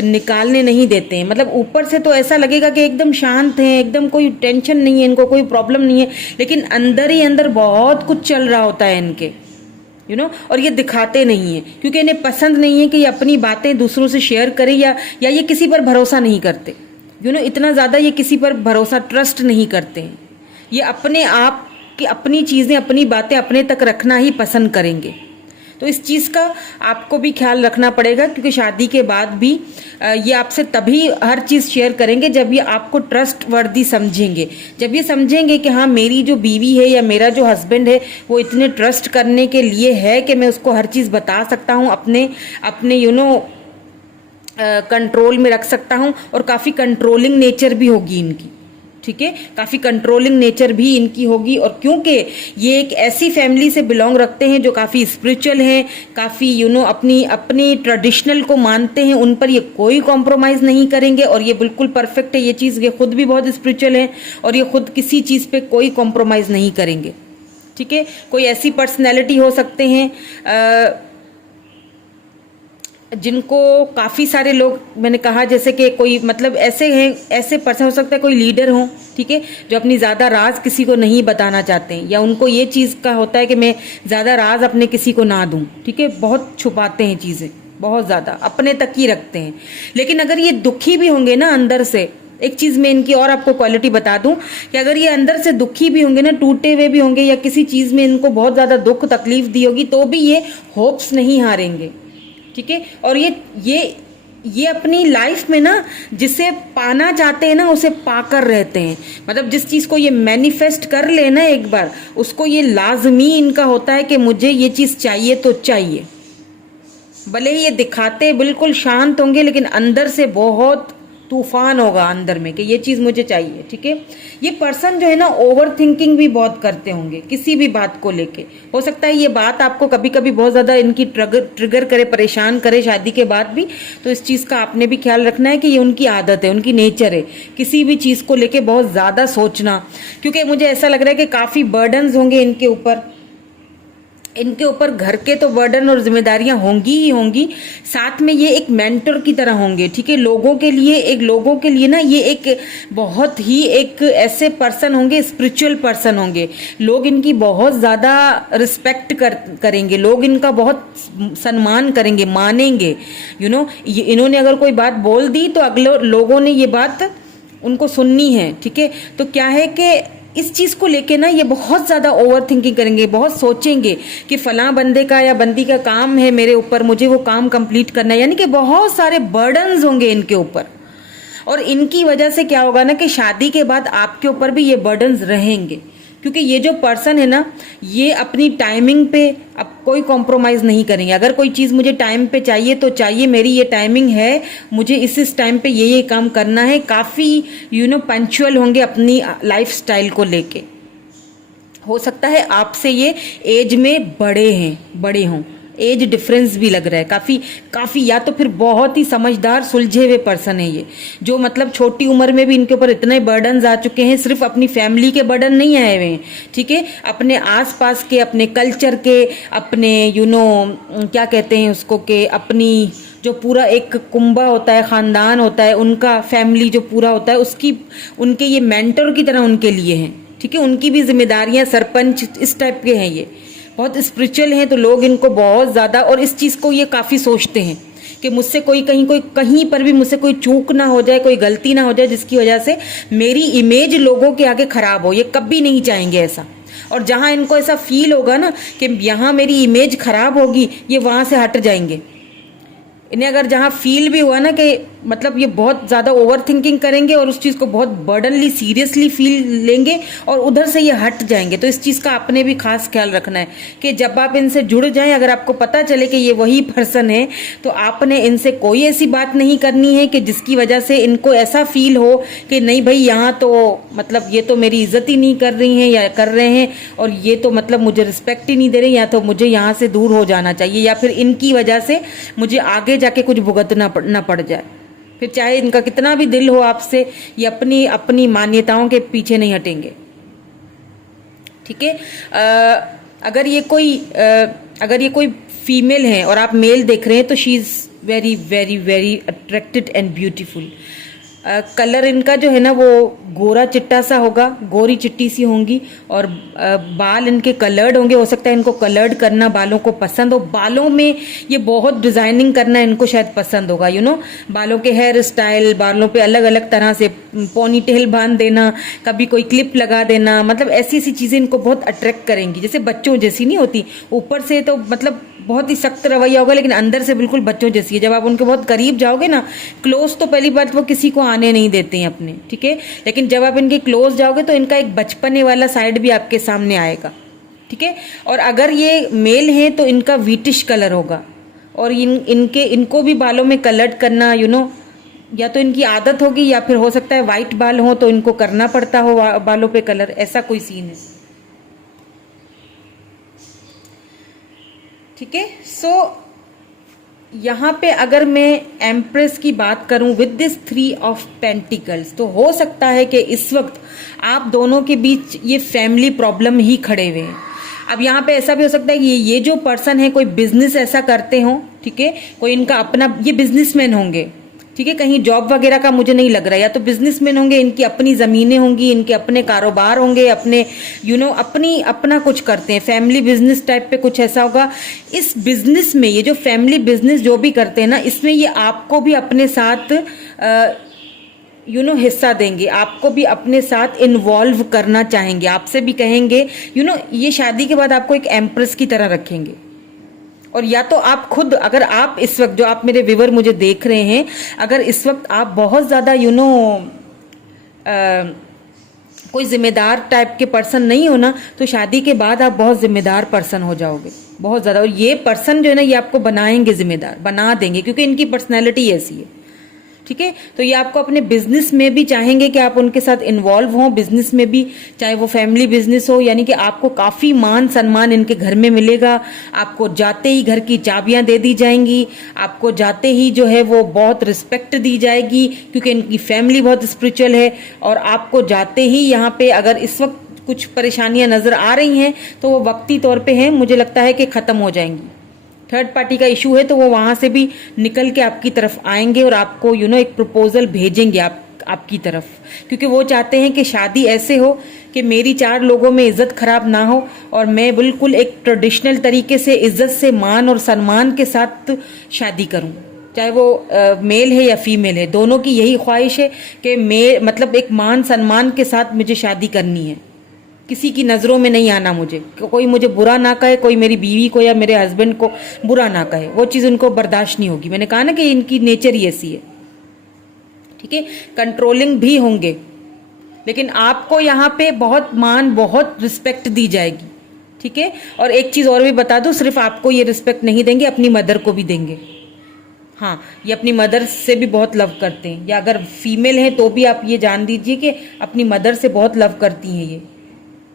निकालने नहीं देते हैं। मतलब ऊपर से तो ऐसा लगेगा कि एकदम शांत हैं, एकदम कोई टेंशन नहीं है इनको, कोई प्रॉब्लम नहीं है, लेकिन अंदर ही अंदर बहुत कुछ चल रहा होता है इनके, और ये दिखाते नहीं है क्योंकि इन्हें पसंद नहीं है कि ये अपनी बातें दूसरों से शेयर करें, या ये किसी पर भरोसा नहीं करते, इतना ज़्यादा ये किसी पर भरोसा, ट्रस्ट नहीं करते हैं। ये अपने आप की अपनी चीज़ें, अपनी बातें अपने तक रखना ही पसंद करेंगे। तो इस चीज़ का आपको भी ख्याल रखना पड़ेगा, क्योंकि शादी के बाद भी ये आपसे तभी हर चीज़ शेयर करेंगे जब ये आपको ट्रस्ट वर्दी समझेंगे, जब ये समझेंगे कि हाँ, मेरी जो बीवी है या मेरा जो हस्बैंड है वो इतने ट्रस्ट करने के लिए है कि मैं उसको हर चीज़ बता सकता हूँ, अपने कंट्रोल में रख सकता हूँ। और काफ़ी कंट्रोलिंग नेचर भी होगी इनकी, ठीक है, काफ़ी कंट्रोलिंग नेचर भी इनकी होगी। और क्योंकि ये एक ऐसी फैमिली से बिलोंग रखते हैं जो काफ़ी स्पिरिचुअल हैं, काफ़ी अपनी ट्रेडिशनल को मानते हैं, उन पर ये कोई कॉम्प्रोमाइज़ नहीं करेंगे। और ये बिल्कुल परफेक्ट है ये चीज़, ये खुद भी बहुत स्पिरिचुअल हैं और ये खुद किसी चीज़ पे कोई कॉम्प्रोमाइज़ नहीं करेंगे, ठीक है। कोई ऐसी पर्सनैलिटी हो सकते हैं जिनको काफ़ी सारे लोग, मैंने कहा जैसे कि कोई, मतलब ऐसे पर्सन हो सकता है, कोई लीडर हो, ठीक है, जो अपनी ज़्यादा राज किसी को नहीं बताना चाहते हैं, या उनको ये चीज़ का होता है कि मैं ज़्यादा राज अपने किसी को ना दूं, ठीक है, बहुत छुपाते हैं चीज़ें, बहुत ज़्यादा अपने तक ही रखते हैं। लेकिन अगर ये दुखी भी होंगे ना अंदर से, एक चीज़ मैं इनकी और आपको क्वालिटी बता दूं कि अगर ये अंदर से दुखी भी होंगे ना, टूटे हुए भी होंगे, या किसी चीज़ में इनको बहुत ज़्यादा दुख तकलीफ दी होगी, तो भी ये होप्स नहीं हारेंगे, ठीक है। और ये अपनी लाइफ में ना जिसे पाना चाहते हैं ना, उसे पाकर रहते हैं। मतलब जिस चीज़ को ये मैनिफेस्ट कर लेना एक बार, उसको ये लाजमी इनका होता है कि मुझे ये चीज़ चाहिए तो चाहिए। भले ही ये दिखाते बिल्कुल शांत होंगे, लेकिन अंदर से बहुत तूफान होगा अंदर में कि ये चीज़ मुझे चाहिए, ठीक है। ये पर्सन जो है ना, ओवर थिंकिंग भी बहुत करते होंगे किसी भी बात को लेके। हो सकता है ये बात आपको कभी कभी बहुत ज़्यादा इनकी ट्रिगर करे, परेशान करे शादी के बाद भी। तो इस चीज़ का आपने भी ख्याल रखना है कि ये उनकी आदत है, उनकी नेचर है, किसी भी चीज़ को लेके बहुत ज़्यादा सोचना। क्योंकि मुझे ऐसा लग रहा है कि काफ़ी बर्डन्स होंगे इनके ऊपर घर के तो बर्डन और जिम्मेदारियां होंगी ही होंगी, साथ में ये एक मेंटर की तरह होंगे, ठीक है। लोगों के लिए ना ये एक बहुत ही एक ऐसे पर्सन होंगे, स्पिरिचुअल पर्सन होंगे। लोग इनकी बहुत ज़्यादा रिस्पेक्ट करेंगे, लोग इनका बहुत सम्मान करेंगे, मानेंगे। इन्होंने अगर कोई बात बोल दी तो अगले लोगों ने ये बात उनको सुननी है, ठीक है। तो क्या है कि इस चीज़ को लेके ना ये बहुत ज़्यादा ओवर थिंकिंग करेंगे, बहुत सोचेंगे कि फलां बंदे का या बंदी का काम है मेरे ऊपर, मुझे वो काम कंप्लीट करना है। यानी कि बहुत सारे बर्डन्स होंगे इनके ऊपर। और इनकी वजह से क्या होगा ना कि शादी के बाद आपके ऊपर भी ये बर्डन्स रहेंगे, क्योंकि ये जो पर्सन है ना, ये अपनी टाइमिंग पे अब कोई कॉम्प्रोमाइज़ नहीं करेंगे। अगर कोई चीज़ मुझे टाइम पे चाहिए तो चाहिए, मेरी ये टाइमिंग है, मुझे इस टाइम पे ये काम करना है। काफ़ी पंक्चुअल होंगे अपनी लाइफ स्टाइल को लेके। हो सकता है आपसे ये एज में बड़े हों, एज डिफरेंस भी लग रहा है काफ़ी, या तो फिर बहुत ही समझदार सुलझे हुए पर्सन है ये, जो मतलब छोटी उम्र में भी इनके ऊपर इतने बर्डन्स आ चुके हैं। सिर्फ अपनी फैमिली के बर्डन नहीं आए हुए हैं, ठीक है, अपने आसपास के, अपने कल्चर के, अपने क्या कहते हैं उसको, के अपनी जो पूरा एक कुंबा होता है, ख़ानदान होता है, उनका फैमिली जो पूरा होता है, उनके ये मेंटर की तरह उनके लिए हैं, ठीक है। उनकी भी जिम्मेदारियाँ, सरपंच, इस टाइप के हैं, ये बहुत स्पिरिचुअल हैं। तो लोग इनको बहुत ज़्यादा, और इस चीज़ को ये काफ़ी सोचते हैं कि मुझसे कहीं पर भी मुझसे कोई चूक ना हो जाए, कोई गलती ना हो जाए जिसकी वजह से मेरी इमेज लोगों के आगे ख़राब हो। ये कभी नहीं चाहेंगे ऐसा। और जहाँ इनको ऐसा फील होगा ना कि यहाँ मेरी इमेज ख़राब होगी, ये वहाँ से हट जाएंगे। इन्हें अगर जहाँ फील भी हुआ ना कि मतलब ये बहुत ज़्यादा ओवर थिंकिंग करेंगे और उस चीज़ को बहुत बर्डनली सीरियसली फील लेंगे और उधर से ये हट जाएंगे। तो इस चीज़ का आपने भी खास ख्याल रखना है कि जब आप इनसे जुड़ जाएं, अगर आपको पता चले कि ये वही पर्सन है, तो आपने इनसे कोई ऐसी बात नहीं करनी है कि जिसकी वजह से इनको ऐसा फील हो कि नहीं भाई यहाँ तो मतलब ये तो मेरी इज्जत ही नहीं कर रही हैं या कर रहे हैं और ये तो मतलब मुझे रिस्पेक्ट ही नहीं दे रहे, या तो मुझे यहाँ से दूर हो जाना चाहिए, या फिर इनकी वजह से मुझे आगे जाके कुछ भुगतना ना पड़ जाए। फिर चाहे इनका कितना भी दिल हो आपसे, ये अपनी अपनी मान्यताओं के पीछे नहीं हटेंगे। ठीक है। अगर ये कोई फीमेल है और आप मेल देख रहे हैं, तो she is very very very attracted and beautiful. Colour इनका जो है ना वो गोरा चिट्टा सा होगा, गोरी चिट्टी सी होंगी, और बाल इनके कलर्ड होंगे। हो सकता है इनको कलर्ड करना बालों को पसंद हो, बालों में ये बहुत डिजाइनिंग करना इनको शायद पसंद होगा। बालों के हेयर स्टाइल, बालों पे अलग अलग तरह से पोनी टेल बांध देना, कभी कोई क्लिप लगा देना, मतलब ऐसी ऐसी चीजें इनको बहुत अट्रैक्ट करेंगी। जैसे बच्चों जैसी नहीं होती, ऊपर से तो मतलब बहुत ही सख्त रवैया होगा, लेकिन अंदर से बिल्कुल बच्चों जैसी है। जब आप उनके बहुत करीब जाओगे ना, क्लोज, तो पहली बात वो किसी को आने नहीं देते हैं अपने, ठीक है। लेकिन जब आप इनके क्लोज जाओगे तो इनका एक बचपने वाला साइड भी आपके सामने आएगा, ठीक है। और अगर ये मेल है तो इनका वीटिश कलर होगा, और इनको भी बालों में कलर करना या तो इनकी आदत होगी, या फिर हो सकता है वाइट बाल हो तो इनको करना पड़ता हो बालों पे कलर, ऐसा कोई सीन है, ठीक है। सो यहाँ पे अगर मैं एम्प्रेस की बात करूं विद दिस 3 ऑफ पेंटिकल्स, तो हो सकता है कि इस वक्त आप दोनों के बीच ये फैमिली प्रॉब्लम ही खड़े हुए हैं। अब यहाँ पे ऐसा भी हो सकता है कि ये जो पर्सन है कोई बिजनेस ऐसा करते हो, ठीक है, कोई इनका अपना, ये बिजनेसमैन होंगे, ठीक है, कहीं जॉब वगैरह का मुझे नहीं लग रहा है, या तो बिजनेसमैन होंगे, इनकी अपनी जमीनें होंगी, इनके अपने कारोबार होंगे, अपने अपना कुछ करते हैं, फैमिली बिजनेस टाइप पे कुछ ऐसा होगा। इस बिजनेस में ये जो फैमिली बिजनेस जो भी करते हैं ना, इसमें ये आपको भी अपने साथ हिस्सा देंगे, आपको भी अपने साथ इन्वॉल्व करना चाहेंगे, आपसे भी कहेंगे ये शादी के बाद आपको एक एम्प्रेस की तरह रखेंगे। और या तो आप खुद, अगर आप इस वक्त, जो आप मेरे व्यूअर मुझे देख रहे हैं, अगर इस वक्त आप बहुत ज़्यादा कोई जिम्मेदार टाइप के पर्सन नहीं हो ना, तो शादी के बाद आप बहुत जिम्मेदार पर्सन हो जाओगे, बहुत ज़्यादा। और ये पर्सन जो है ना, ये आपको बनाएंगे, जिम्मेदार बना देंगे, क्योंकि इनकी पर्सनैलिटी ऐसी है, ठीक है। तो ये आपको अपने बिजनेस में भी चाहेंगे कि आप उनके साथ इन्वॉल्व हों, बिजनेस में भी, चाहे वो फैमिली बिजनेस हो, यानी कि आपको काफ़ी मान सम्मान इनके घर में मिलेगा। आपको जाते ही घर की चाबियां दे दी जाएंगी, आपको जाते ही जो है वो बहुत रिस्पेक्ट दी जाएगी, क्योंकि इनकी फैमिली बहुत स्पिरिचुअल है। और आपको जाते ही यहाँ पे अगर इस वक्त कुछ परेशानियां नजर आ रही हैं, तो वो वक्ती तौर पर हैं, मुझे लगता है कि ख़त्म हो जाएंगी। थर्ड पार्टी का इशू है तो वो वहां से भी निकल के आपकी तरफ आएंगे और आपको एक प्रपोजल भेजेंगे आपकी तरफ, क्योंकि वो चाहते हैं कि शादी ऐसे हो कि मेरी 4 लोगों में इज्जत खराब ना हो, और मैं बिल्कुल एक ट्रेडिशनल तरीके से इज्जत से, मान और सम्मान के साथ शादी करूं। चाहे वो मेल है या फीमेल है, दोनों की यही ख्वाहिश है कि मतलब एक मान सम्मान के साथ मुझे शादी करनी है, किसी की नज़रों में नहीं आना, मुझे कोई मुझे बुरा ना कहे, कोई मेरी बीवी को या मेरे हस्बैंड को बुरा ना कहे, वो चीज़ उनको बर्दाश्त नहीं होगी। मैंने कहा ना कि इनकी नेचर ही ऐसी है, ठीक है। कंट्रोलिंग भी होंगे, लेकिन आपको यहाँ पे बहुत मान, बहुत रिस्पेक्ट दी जाएगी, ठीक है। और एक चीज़ और भी बता दूँ, सिर्फ आपको ये रिस्पेक्ट नहीं देंगे, अपनी मदर को भी देंगे। हाँ, ये अपनी मदर से भी बहुत लव करते हैं, या अगर फीमेल हैं तो भी आप ये जान दीजिए कि अपनी मदर से बहुत लव करती हैं ये,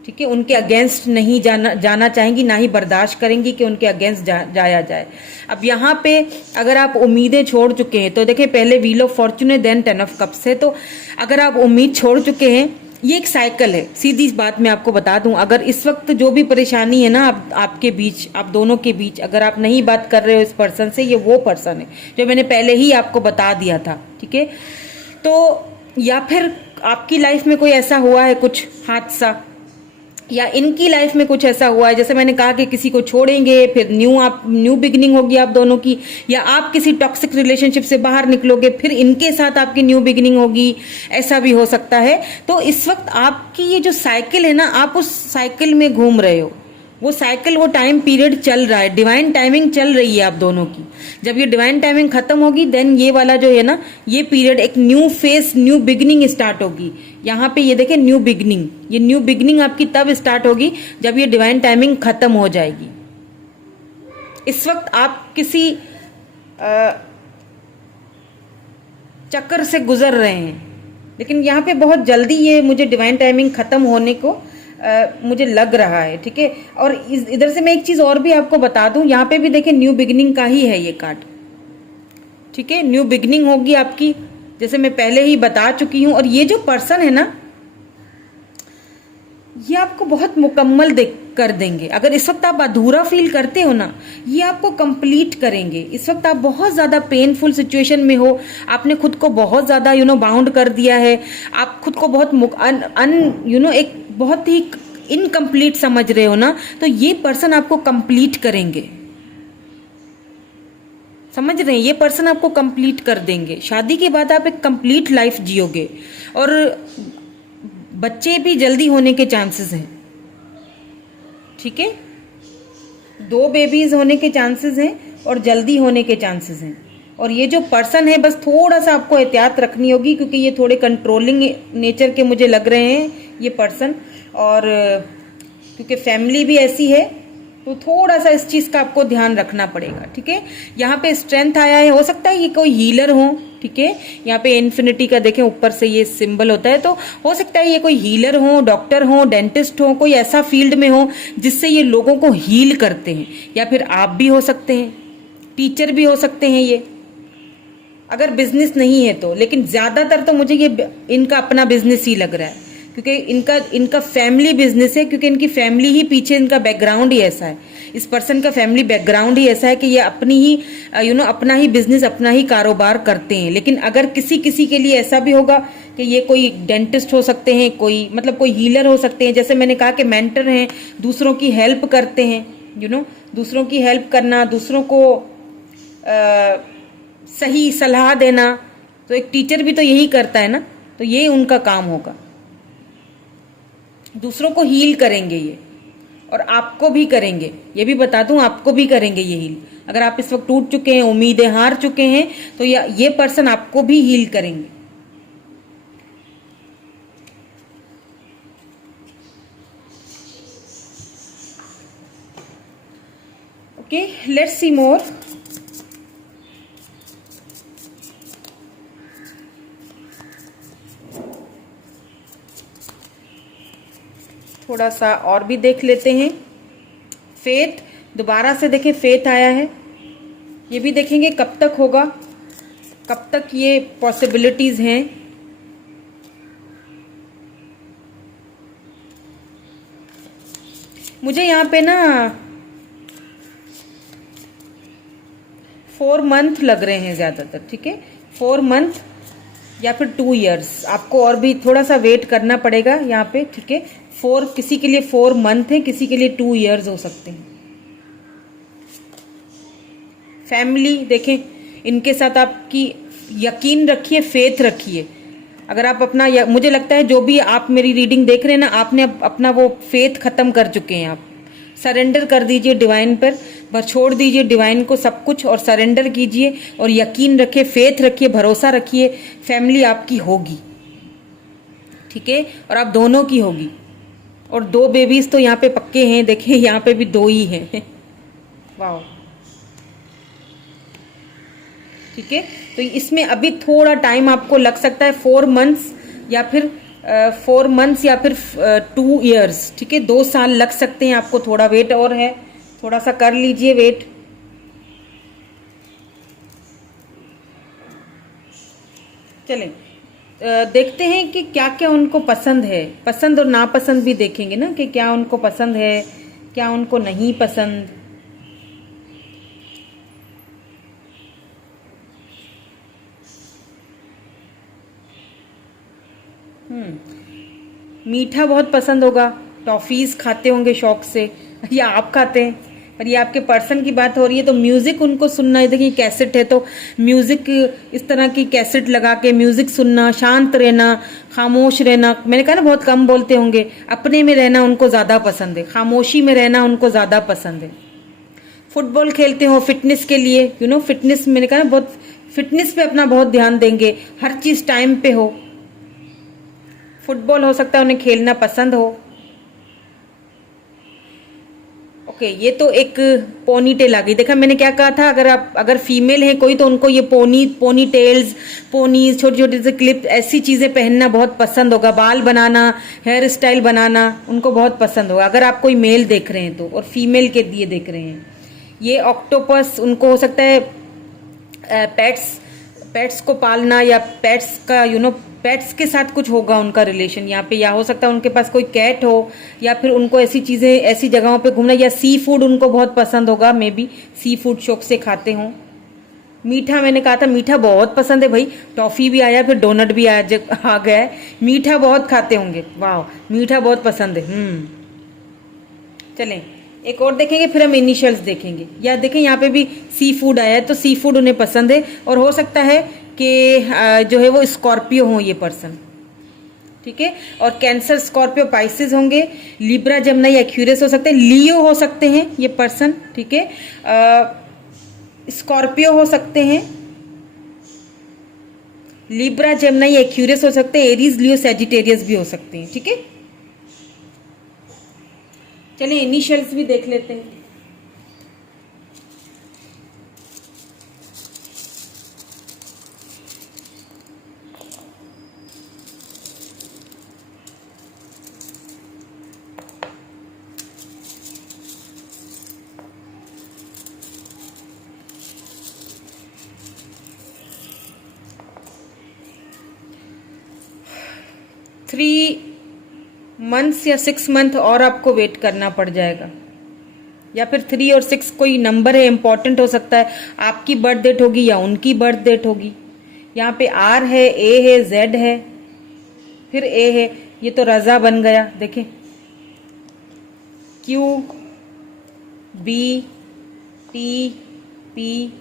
ठीक है। उनके अगेंस्ट नहीं जाना चाहेंगी, ना ही बर्दाश्त करेंगी कि उनके अगेंस्ट जाया जाए। अब यहाँ पे अगर आप उम्मीदें छोड़ चुके हैं, तो देखें, पहले व्हील ऑफ फॉर्च्यून है, देन 10 ऑफ कप्स है। तो अगर आप उम्मीद छोड़ चुके हैं, ये एक साइकिल है, सीधी बात मैं आपको बता दूं। अगर इस वक्त जो भी परेशानी है ना आपके बीच, आप दोनों के बीच, अगर आप नहीं बात कर रहे हो इस पर्सन से, ये वो पर्सन है जो मैंने पहले ही आपको बता दिया था, ठीक है। तो या फिर आपकी लाइफ में कोई ऐसा हुआ है कुछ हादसा, या इनकी लाइफ में कुछ ऐसा हुआ है, जैसे मैंने कहा कि किसी को छोड़ेंगे, फिर न्यू बिगिनिंग होगी आप दोनों की, या आप किसी टॉक्सिक रिलेशनशिप से बाहर निकलोगे, फिर इनके साथ आपकी न्यू बिगिनिंग होगी, ऐसा भी हो सकता है। तो इस वक्त आपकी ये जो साइकिल है ना, आप उस साइकिल में घूम रहे हो, वो साइकिल, वो टाइम पीरियड चल रहा है, डिवाइन टाइमिंग चल रही है आप दोनों की। जब ये डिवाइन टाइमिंग खत्म होगी देन ये वाला जो है ना, ये पीरियड एक new face, new beginning start होगी। यहाँ पे ये देखें न्यू बिगनिंग, ये न्यू बिगनिंग आपकी तब स्टार्ट होगी जब ये डिवाइन टाइमिंग खत्म हो जाएगी। इस वक्त आप किसी चक्कर से गुजर रहे हैं, लेकिन यहाँ पे बहुत जल्दी ये मुझे डिवाइन टाइमिंग खत्म होने को मुझे लग रहा है, ठीक है। और इधर से मैं एक चीज और भी आपको बता दूं, यहाँ पे भी देखिए न्यू बिगनिंग का ही है ये कार्ड, ठीक है। न्यू बिगनिंग होगी आपकी, जैसे मैं पहले ही बता चुकी हूं। और ये जो पर्सन है ना, ये आपको बहुत मुकम्मल कर देंगे। अगर इस वक्त आप अधूरा फील करते हो ना, ये आपको कंप्लीट करेंगे। इस वक्त आप बहुत ज्यादा पेनफुल सिचुएशन में हो, आपने खुद को बहुत ज्यादा बाउंड कर दिया है, आप खुद को बहुत एक बहुत ही इनकम्प्लीट समझ रहे हो ना, तो ये पर्सन आपको कंप्लीट करेंगे। समझ रहे हैं, ये पर्सन आपको कंप्लीट कर देंगे। शादी के बाद आप एक कंप्लीट लाइफ जियोगे। और बच्चे भी जल्दी होने के चांसेस हैं, ठीक है। 2 बेबीज होने के चांसेस हैं और जल्दी होने के चांसेस हैं। और ये जो पर्सन है, बस थोड़ा सा आपको एहतियात रखनी होगी, क्योंकि ये थोड़े कंट्रोलिंग नेचर के मुझे लग रहे हैं ये पर्सन। और क्योंकि फैमिली भी ऐसी है, तो थोड़ा सा इस चीज का आपको ध्यान रखना पड़ेगा, ठीक है। यहाँ पे स्ट्रेंथ आया है, हो सकता है ये कोई हीलर हो, ठीक है। यहाँ पे इन्फिनिटी का देखें ऊपर से ये सिंबल होता है, तो हो सकता है ये कोई हीलर हो, डॉक्टर हो, डेंटिस्ट हो, कोई ऐसा फील्ड में हो जिससे ये लोगों को हील करते हैं। या फिर आप भी हो सकते हैं, टीचर भी हो सकते हैं ये, अगर बिजनेस नहीं है तो। लेकिन ज्यादातर तो मुझे ये इनका अपना बिजनेस ही लग रहा है, क्योंकि इनका फैमिली बिजनेस है, क्योंकि इनकी फैमिली ही पीछे, इनका बैकग्राउंड ही ऐसा है। इस पर्सन का फैमिली बैकग्राउंड ही ऐसा है कि ये अपनी ही अपना ही बिजनेस, अपना ही कारोबार करते हैं। लेकिन अगर किसी के लिए ऐसा भी होगा कि ये कोई डेंटिस्ट हो सकते हैं, कोई कोई हीलर हो सकते हैं, जैसे मैंने कहा कि मेंटर हैं, दूसरों की हेल्प करते हैं, दूसरों की हेल्प करना, दूसरों को सही सलाह देना। तो एक टीचर भी तो यही करता है ना, तो ये उनका काम होगा। दूसरों को हील करेंगे ये, और आपको भी करेंगे, ये भी बता दूं, आपको भी करेंगे ये हील। अगर आप इस वक्त टूट चुके हैं, उम्मीदें हार चुके हैं, तो ये पर्सन आपको भी हील करेंगे। ओके, लेट्स सी मोर। थोड़ा सा और भी देख लेते हैं। फेथ, दोबारा से देखें, फेथ आया है। ये भी देखेंगे कब तक होगा, कब तक ये पॉसिबिलिटीज हैं। मुझे यहाँ पे ना 4 मंथ लग रहे हैं ज्यादातर, ठीक है। 4 मंथ या फिर 2 इयर्स, आपको और भी थोड़ा सा वेट करना पड़ेगा यहाँ पे, ठीक है। किसी के लिए 4 मंथ है, किसी के लिए 2 इयर्स हो सकते हैं। फैमिली देखें, इनके साथ आपकी यकीन रखिए, फेथ रखिए। अगर आप अपना मुझे लगता है जो भी आप मेरी रीडिंग देख रहे हैं ना, आपने अपना वो फेथ खत्म कर चुके हैं। आप सरेंडर कर दीजिए डिवाइन पर, बस छोड़ दीजिए डिवाइन को सब कुछ और सरेंडर कीजिए और यकीन रखिए, फेथ रखिए, भरोसा रखिए। फैमिली आपकी होगी, ठीक है, और आप दोनों की होगी। और 2 बेबीज तो यहाँ पे पक्के हैं, देखिए यहाँ पे भी 2 ही हैं। वाह, ठीक है। तो इसमें अभी थोड़ा टाइम आपको लग सकता है, 4 मंथ्स या फिर 4 मंथ्स या फिर 2 इयर्स, ठीक है। 2 साल लग सकते हैं आपको, थोड़ा वेट और है, थोड़ा सा कर लीजिए वेट। चलें, देखते हैं कि क्या क्या उनको पसंद है। पसंद और नापसंद भी देखेंगे ना, कि क्या उनको पसंद है, क्या उनको नहीं पसंद। मीठा बहुत पसंद होगा, टॉफीज खाते होंगे शौक से, या आप खाते हैं, पर ये आपके पर्सन की बात हो रही है, तो म्यूजिक उनको सुनना है। देखिए कैसेट है तो म्यूजिक, इस तरह की कैसेट लगा के म्यूजिक सुनना, शांत रहना, खामोश रहना। मैंने कहा ना बहुत कम बोलते होंगे, अपने में रहना उनको ज्यादा पसंद है, खामोशी में रहना उनको ज्यादा पसंद है। फुटबॉल खेलते हो फिटनेस के लिए, फिटनेस, मैंने कहा ना बहुत फिटनेस पे अपना बहुत ध्यान देंगे, हर चीज टाइम पे हो। फुटबॉल हो सकता है उन्हें खेलना पसंद हो। ओके, ये तो एक पोनी टेल आ गई। देखा मैंने क्या कहा था, अगर फीमेल है कोई तो उनको ये पोनी टेल्स, पोनीज, छोटे छोटे से क्लिप, ऐसी चीजें पहनना बहुत पसंद होगा। बाल बनाना, हेयर स्टाइल बनाना उनको बहुत पसंद होगा, अगर आप कोई मेल देख रहे हैं तो, और फीमेल के दिए देख रहे हैं। ये ऑक्टोपस उनको हो सकता है पेट्स को पालना, या पेट्स का पेट्स के साथ कुछ होगा उनका रिलेशन यहाँ पे, या हो सकता है उनके पास कोई कैट हो, या फिर उनको ऐसी चीजें, ऐसी जगहों पे घूमना, या सी फूड उनको बहुत पसंद होगा, मे बी सी फूड शौक से खाते हों। मीठा, मैंने कहा था मीठा बहुत पसंद है भाई, टॉफी भी आया, फिर डोनट भी आ गया है। मीठा बहुत खाते होंगे, वाह मीठा बहुत पसंद है। चलें एक और देखेंगे, फिर हम इनिशियल्स देखेंगे। या देखें यहाँ पे भी सी फूड आया है, तो सी फूड उन्हें पसंद है, और हो सकता है कि जो है वो स्कॉर्पियो हो ये पर्सन, ठीक है। और कैंसर, स्कॉर्पियो, पाइसेस होंगे, लिब्रा, जमनाई, एक्यूरियस हो सकते हैं, लियो हो सकते हैं ये पर्सन, ठीक है। स्कॉर्पियो हो सकते हैं, लिब्रा, जमनाई, एक्यूरियस हो सकते हैं, एरीज, लियो, सैजिटेरियस भी हो सकते हैं, ठीक है। चलिए इनिशियल्स भी देख लेते हैं। थ्री मंथ्स या 6 मंथ और आपको वेट करना पड़ जाएगा, या फिर 3 और 6 कोई नंबर है, इंपॉर्टेंट हो सकता है, आपकी बर्थ डेट होगी या उनकी बर्थ डेट होगी। यहाँ पे आर है, ए है, जेड है, फिर ए है, ये तो रजा बन गया। देखें Q, B, T, P,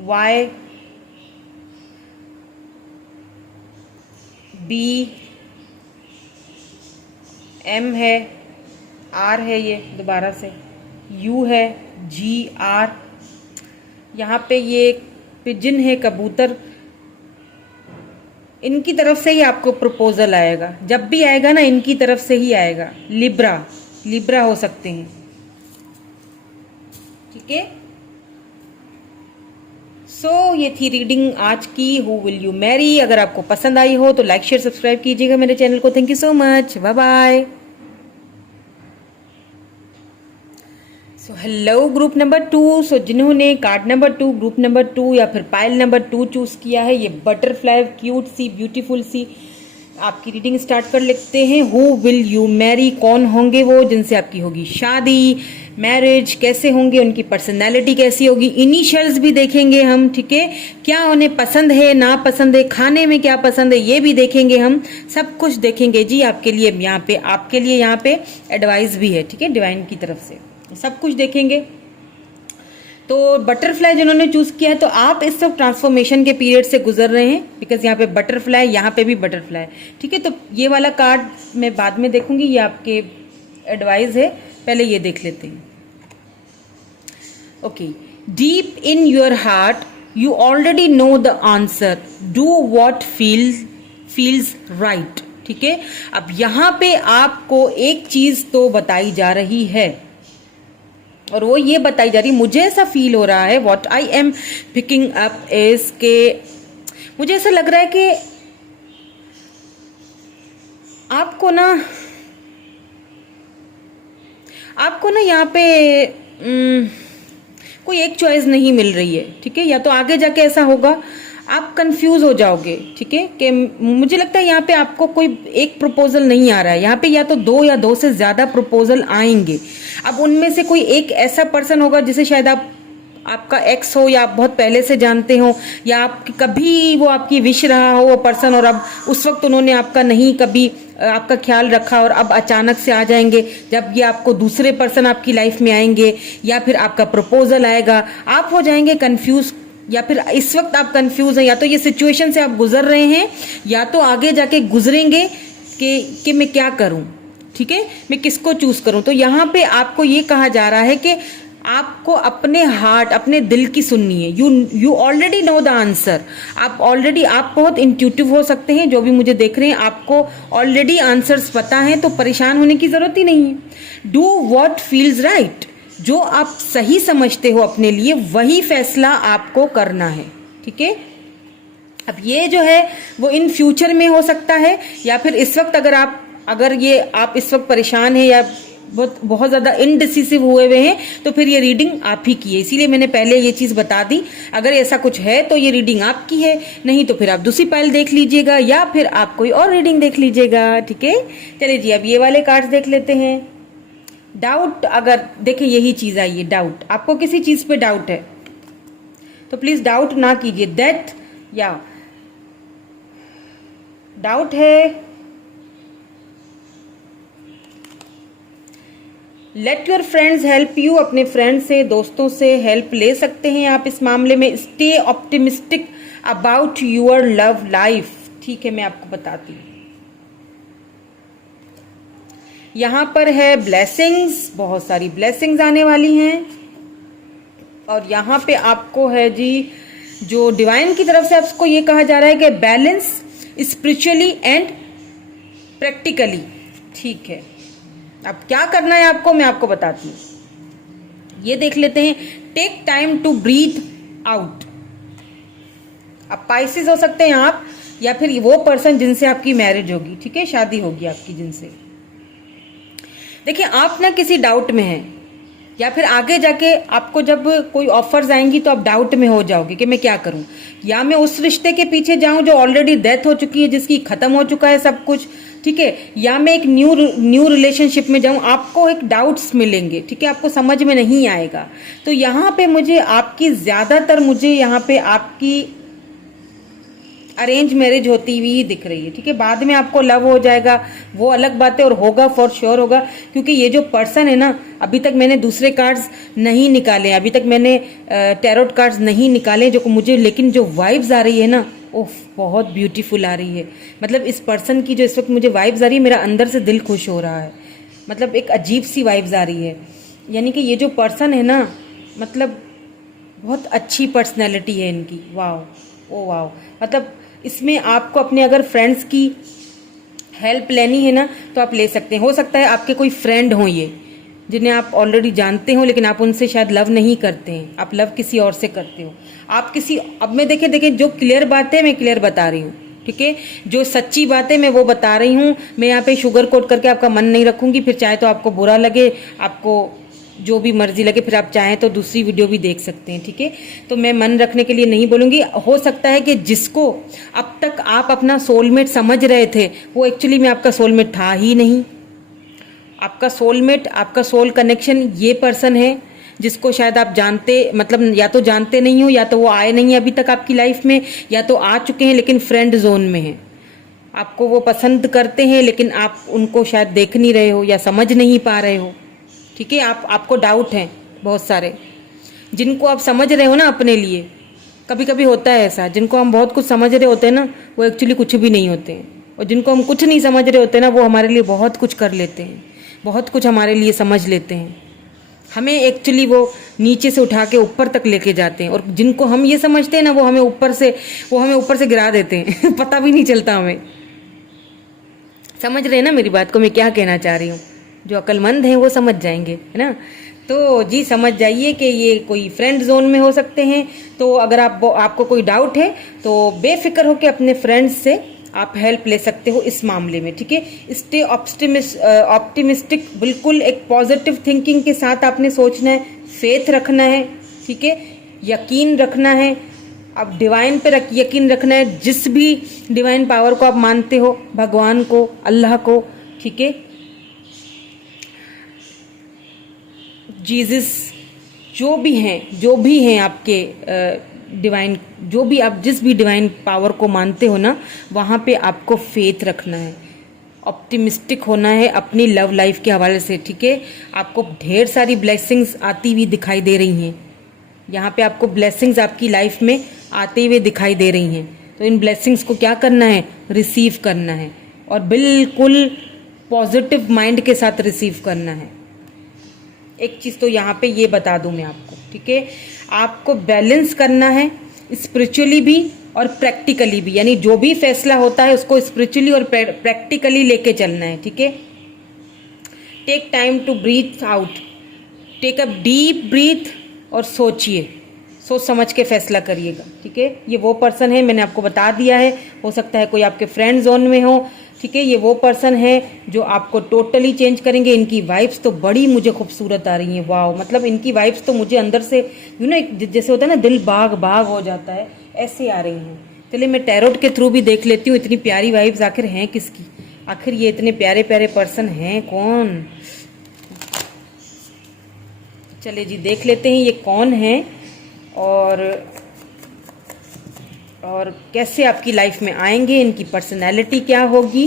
Y, B, M है, आर है, ये दोबारा से यू है, जी, आर। यहाँ पे ये पिजन है, कबूतर। इनकी तरफ से ही आपको प्रपोजल आएगा, जब भी आएगा ना इनकी तरफ से ही आएगा। लिब्रा हो सकते हैं, ठीक है। सो ये थी रीडिंग आज की, हु विल यू मैरी। अगर आपको पसंद आई हो तो लाइक, शेयर, सब्सक्राइब कीजिएगा मेरे चैनल को। Thank you so much, bye bye. So hello group number 2। सो जिन्होंने कार्ड नंबर 2, ग्रुप नंबर 2 या फिर पाइल नंबर 2 चूज किया है, ये बटरफ्लाई क्यूट सी, ब्यूटीफुल सी, आपकी रीडिंग स्टार्ट कर लेते हैं। हु विल यू मैरी, कौन होंगे वो जिनसे आपकी होगी शादी, मैरिज, कैसे होंगे, उनकी पर्सनैलिटी कैसी होगी, इनिशियल्स भी देखेंगे हम, ठीक है। क्या उन्हें पसंद है, ना पसंद है, खाने में क्या पसंद है, ये भी देखेंगे हम, सब कुछ देखेंगे जी आपके लिए। यहाँ पे आपके लिए यहाँ पे एडवाइस भी है, ठीक है, डिवाइन की तरफ से सब कुछ देखेंगे। तो बटरफ्लाई जिन्होंने चूज किया है, तो आप इस सब ट्रांसफॉर्मेशन के पीरियड से गुजर रहे हैं, बिकॉज यहाँ पे बटरफ्लाई, यहाँ पे भी बटरफ्लाई, ठीक है। तो ये वाला कार्ड मैं बाद में देखूंगी, ये आपके एडवाइस है, पहले ये देख लेते हैं। Okay, deep in your heart you already know the answer, do what feels right, ठीक है। अब यहाँ पे आपको एक चीज तो बताई जा रही है, और वो ये बताई जा रही, मुझे ऐसा फील हो रहा है, what I am picking up is के, मुझे ऐसा लग रहा है कि आपको ना यहाँ पे कोई एक चॉइस नहीं मिल रही है, ठीक है। या तो आगे जाके ऐसा होगा, आप कंफ्यूज हो जाओगे, ठीक है। कि मुझे लगता है यहाँ पे आपको कोई एक प्रपोजल नहीं आ रहा है, यहाँ पे या तो 2 या 2 से ज्यादा प्रपोजल आएंगे। अब उनमें से कोई एक ऐसा पर्सन होगा जिसे शायद आप आपका एक्स हो या आप बहुत पहले से जानते हो, या आप कभी वो आपकी विश रहा हो वो पर्सन, और अब उस वक्त उन्होंने आपका नहीं कभी आपका ख्याल रखा और अब अचानक से आ जाएंगे जब ये आपको दूसरे पर्सन आपकी लाइफ में आएंगे, या फिर आपका प्रपोजल आएगा, आप हो जाएंगे कंफ्यूज, या फिर इस वक्त आप कंफ्यूज हैं, या तो ये सिचुएशन से आप गुजर रहे हैं या तो आगे जाके गुजरेंगे कि मैं क्या करूं, ठीक है, मैं किसको चूज करूं। तो यहाँ पे आपको ये कहा जा रहा है कि आपको अपने हार्ट, अपने दिल की सुननी है। You already know the answer. आप बहुत इंट्यूटिव हो सकते हैं, जो भी मुझे देख रहे हैं आपको ऑलरेडी आंसर्स पता है, तो परेशान होने की जरूरत ही नहीं है। डू वॉट फील्स राइट, जो आप सही समझते हो अपने लिए वही फैसला आपको करना है, ठीक है। अब ये जो है वो इन फ्यूचर में हो सकता है, या फिर इस वक्त अगर आप इस वक्त परेशान हैं या बहुत ज्यादा इनडिसिसिव हुए हैं, तो फिर ये रीडिंग आप ही की है। इसीलिए मैंने पहले ये चीज बता दी, अगर ऐसा कुछ है तो ये रीडिंग आपकी है, नहीं तो फिर आप दूसरी पाइल देख लीजिएगा या फिर आप कोई और रीडिंग देख लीजिएगा, ठीक है। चलिए जी, अब ये वाले कार्ड्स देख लेते हैं। डाउट, अगर देखिए यही चीज आई है, डाउट, आपको किसी चीज पे डाउट है तो प्लीज डाउट ना कीजिए। डेथ, या डाउट है, let your friends help you, अपने फ्रेंड से, दोस्तों से हेल्प ले सकते हैं आप इस मामले में। Stay optimistic about your love life, ठीक है, मैं आपको बताती हूँ। यहां पर है ब्लेसिंग्स, बहुत सारी ब्लेसिंग्स आने वाली हैं, और यहां पे आपको है जी जो डिवाइन की तरफ से आपको ये कहा जा रहा है कि बैलेंस स्पिरिचुअली एंड प्रैक्टिकली, ठीक है। अब क्या करना है आपको, मैं आपको बताती हूं। ये देख लेते हैं, take time to breathe out. अब पाइसेस हो सकते हैं आप, या फिर वो पर्सन जिनसे आपकी मैरिज होगी, ठीक है, शादी होगी आपकी जिनसे। देखिए आप ना किसी डाउट में हैं, या फिर आगे जाके आपको जब कोई ऑफर्स आएंगी तो आप डाउट में हो जाओगे कि मैं क्या करूं, या मैं उस रिश्ते के पीछे जाऊं जो ऑलरेडी डेथ हो चुकी है, जिसकी खत्म हो चुका है सब कुछ, ठीक है, या मैं एक न्यू रिलेशनशिप में जाऊं। आपको एक डाउट्स मिलेंगे, ठीक है, आपको समझ में नहीं आएगा। तो यहाँ पे मुझे यहाँ पे आपकी अरेंज मैरिज होती हुई ही दिख रही है, ठीक है। बाद में आपको लव हो जाएगा वो अलग बात है, और होगा फॉर श्योर होगा, क्योंकि ये जो पर्सन है ना, अभी तक मैंने दूसरे कार्ड्स नहीं निकाले, अभी तक मैंने टैरोट कार्ड्स नहीं निकाले जो मुझे, लेकिन जो वाइब्स आ रही है ना, ओह बहुत ब्यूटीफुल आ रही है। मतलब इस पर्सन की जो इस वक्त मुझे वाइब्स आ रही है, मेरा अंदर से दिल खुश हो रहा है। मतलब एक अजीब सी वाइब्स आ रही है, यानी कि ये जो पर्सन है ना, मतलब बहुत अच्छी पर्सनैलिटी है इनकी। वाह, ओ वाह, मतलब इसमें आपको अपने अगर फ्रेंड्स की हेल्प लेनी है ना तो आप ले सकते हैं। हो सकता है आपके कोई फ्रेंड हों ये, जिन्हें आप ऑलरेडी जानते हो, लेकिन आप उनसे शायद लव नहीं करते हैं, आप लव किसी और से करते हो। आप किसी, अब मैं देखें जो क्लियर बात है मैं क्लियर बता रही हूँ, ठीक है, जो सच्ची बात है मैं वो बता रही हूँ। मैं यहाँ पे शुगर कोट करके आपका मन नहीं रखूंगी, फिर चाहे तो आपको बुरा लगे, आपको जो भी मर्जी लगे, फिर आप चाहें तो दूसरी वीडियो भी देख सकते हैं, ठीक है। तो मैं मन रखने के लिए नहीं बोलूंगी। हो सकता है कि जिसको अब तक आप अपना सोलमेट समझ रहे थे, वो एक्चुअली में आपका सोलमेट था ही नहीं। आपका सोलमेट, आपका सोल कनेक्शन ये पर्सन है, जिसको शायद आप जानते, मतलब या तो जानते नहीं हो, या तो वो आए नहीं अभी तक आपकी लाइफ में, या तो आ चुके हैं लेकिन फ्रेंड जोन में हैं। आपको वो पसंद करते हैं लेकिन आप उनको शायद देख नहीं रहे हो या समझ नहीं पा रहे हो, ठीक है। आपको डाउट हैं बहुत सारे, जिनको आप समझ रहे हो ना अपने लिए। कभी कभी होता है ऐसा, जिनको हम बहुत कुछ समझ रहे होते हैं ना, वो एक्चुअली कुछ भी नहीं होते हैं, और जिनको हम कुछ नहीं समझ रहे होते ना, वो हमारे लिए बहुत कुछ कर लेते हैं, बहुत कुछ हमारे लिए समझ लेते हैं। हमें एक्चुअली वो नीचे से उठा के ऊपर तक लेके जाते हैं, और जिनको हम ये समझते हैं ना, वो हमें ऊपर से गिरा देते हैं पता भी नहीं चलता हमें। समझ रहे हैं ना मेरी बात को, मैं क्या कहना चाह रही हूँ। जो अक्लमंद हैं वो समझ जाएंगे, है ना। तो जी समझ जाइए कि ये कोई फ्रेंड जोन में हो सकते हैं। तो अगर आपको कोई डाउट है तो बेफिक्र होकर अपने फ्रेंड्स से आप हेल्प ले सकते हो इस मामले में, ठीक है। स्टे ऑप्टिमिस्टिक, बिल्कुल एक पॉजिटिव थिंकिंग के साथ आपने सोचना है, फेथ रखना है, ठीक है, यकीन रखना है। अब डिवाइन पे यकीन रखना है, जिस भी डिवाइन पावर को आप मानते हो, भगवान को, अल्लाह को, ठीक है, जीसस, जो भी हैं आपके डिवाइन, जो भी आप जिस भी डिवाइन पावर को मानते हो ना, वहाँ पे आपको फेथ रखना है, ऑप्टिमिस्टिक होना है अपनी लव लाइफ के हवाले से, ठीक है। आपको ढेर सारी ब्लेसिंग्स आती हुई दिखाई दे रही हैं, यहाँ पे आपको ब्लेसिंग्स आपकी लाइफ में आते हुए दिखाई दे रही हैं। तो इन ब्लेसिंग्स को क्या करना है, रिसीव करना है, और बिल्कुल पॉजिटिव माइंड के साथ रिसीव करना है। एक चीज़ तो यहाँ पे ये बता दूं मैं आपको, ठीक है। आपको बैलेंस करना है स्पिरिचुअली भी और प्रैक्टिकली भी, यानी जो भी फैसला होता है उसको स्पिरिचुअली और प्रैक्टिकली लेके चलना है, ठीक है। Take time to breathe out, take a deep breath और सोचिए, सोच समझ के फैसला करिएगा, ठीक है। ये वो पर्सन है, मैंने आपको बता दिया है, हो सकता है कोई आपके फ्रेंड जोन में हो, ठीक है। ये वो पर्सन है जो आपको टोटली चेंज करेंगे। इनकी वाइब्स तो बड़ी मुझे खूबसूरत आ रही हैं, वाह, मतलब इनकी वाइब्स तो मुझे अंदर से जैसे होता है ना, दिल बाग बाग हो जाता है, ऐसे आ रही हैं। चलिए मैं टैरोट के थ्रू भी देख लेती हूँ, इतनी प्यारी वाइब्स आखिर हैं किसकी, आखिर ये इतने प्यारे प्यारे पर्सन हैं कौन। चलिए जी देख लेते हैं ये कौन है और कैसे आपकी लाइफ में आएंगे, इनकी पर्सनैलिटी क्या होगी,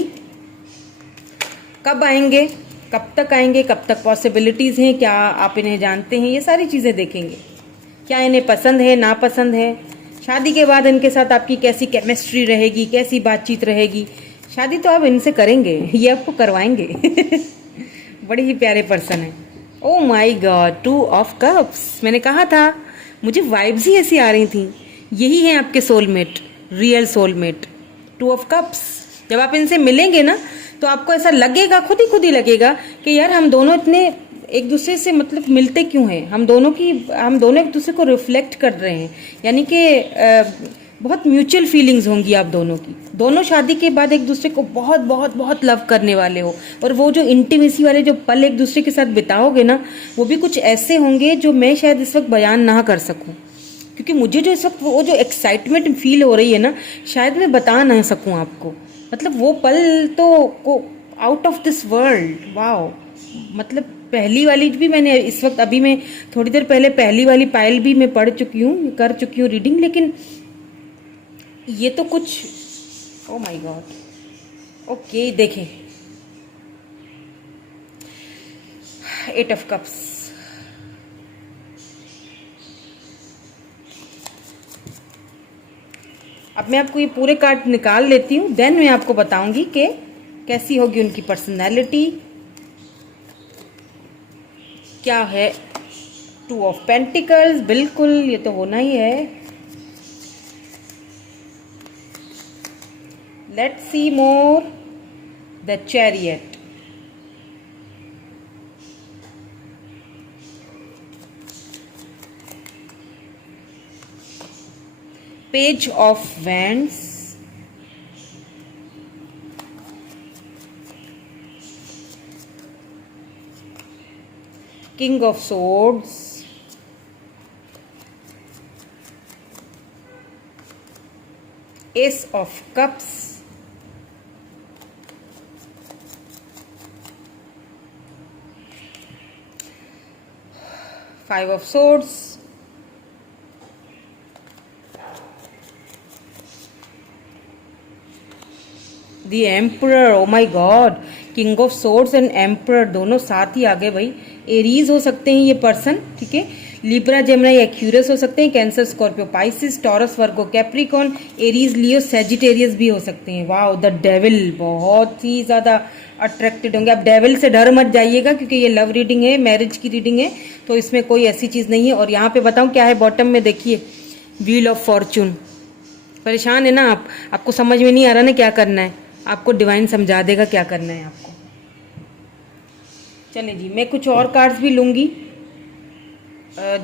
कब आएंगे, कब तक आएंगे, कब तक पॉसिबिलिटीज़ हैं, क्या आप इन्हें जानते हैं, ये सारी चीज़ें देखेंगे। क्या इन्हें पसंद है, नापसंद है, शादी के बाद इनके साथ आपकी कैसी केमिस्ट्री रहेगी, कैसी बातचीत रहेगी। शादी तो आप इनसे करेंगे, ये आपको करवाएंगे। बड़े ही प्यारे पर्सन है। Oh my God, 2 of cups, मैंने कहा था, मुझे वाइब्स ही ऐसी आ रही थी। यही है आपके soulmate, real soulmate, 2 of cups. जब आप इनसे मिलेंगे ना तो आपको ऐसा लगेगा, खुद ही लगेगा कि यार हम दोनों इतने एक दूसरे से मतलब मिलते क्यों हैं, हम दोनों एक दूसरे को रिफ्लेक्ट कर रहे हैं, यानी कि बहुत म्यूचुअल फीलिंग्स होंगी आप दोनों की। दोनों शादी के बाद एक दूसरे को बहुत बहुत बहुत लव करने वाले हो, और वो जो इंटीमेसी वाले जो पल एक दूसरे के साथ बिताओगे ना, वो भी कुछ ऐसे होंगे जो मैं शायद इस वक्त बयान ना कर सकूं, क्योंकि मुझे जो इस वक्त वो जो एक्साइटमेंट फील हो रही है ना, शायद मैं बता ना सकूं आपको। मतलब वो पल तो out of this world, wow. मतलब पहली वाली भी मैंने इस वक्त, अभी मैं थोड़ी देर पहले पहली वाली पायल भी मैं पढ़ चुकी हूँ, कर चुकी हूँ रीडिंग, लेकिन ये तो कुछ, ओ माय गॉड। ओके देखें, 8 ऑफ कप्स। अब मैं आपको ये पूरे कार्ड निकाल लेती हूँ, देन मैं आपको बताऊंगी कि कैसी होगी उनकी पर्सनैलिटी, क्या है। 2 ऑफ पेंटिकल्स, बिल्कुल ये तो होना ही है। Let's see more, the chariot, page of wands, king of swords, S of cups, five of swords, the emperor. Oh my God, king of swords and emperor दोनों साथ ही आ गए भाई। एरीज हो सकते हैं ये पर्सन, ठीक है। लिब्रा, जेमिनी, एक्यूरियस हो सकते हैं। कैंसर, स्कॉर्पियो, पाइसिस, टॉरस, वर्गो, कैप्रिकॉर्न, एरीज, लियो, सेजिटेरियस भी हो सकते हैं। वाओ, द डेविल, बहुत ही ज्यादा अट्रैक्टेड होंगे आप। डेविल से डर मत जाइएगा, क्योंकि ये लव रीडिंग है, मैरिज की रीडिंग है, तो इसमें कोई ऐसी चीज नहीं है। और यहाँ पे बताऊं क्या है, बॉटम में देखिए, व्हील ऑफ फॉर्चून। परेशान है ना आप, आपको समझ में नहीं आ रहा ना क्या करना है, आपको डिवाइन समझा देगा क्या करना है आपको। चलिए जी, मैं कुछ और कार्ड्स भी लूंगी,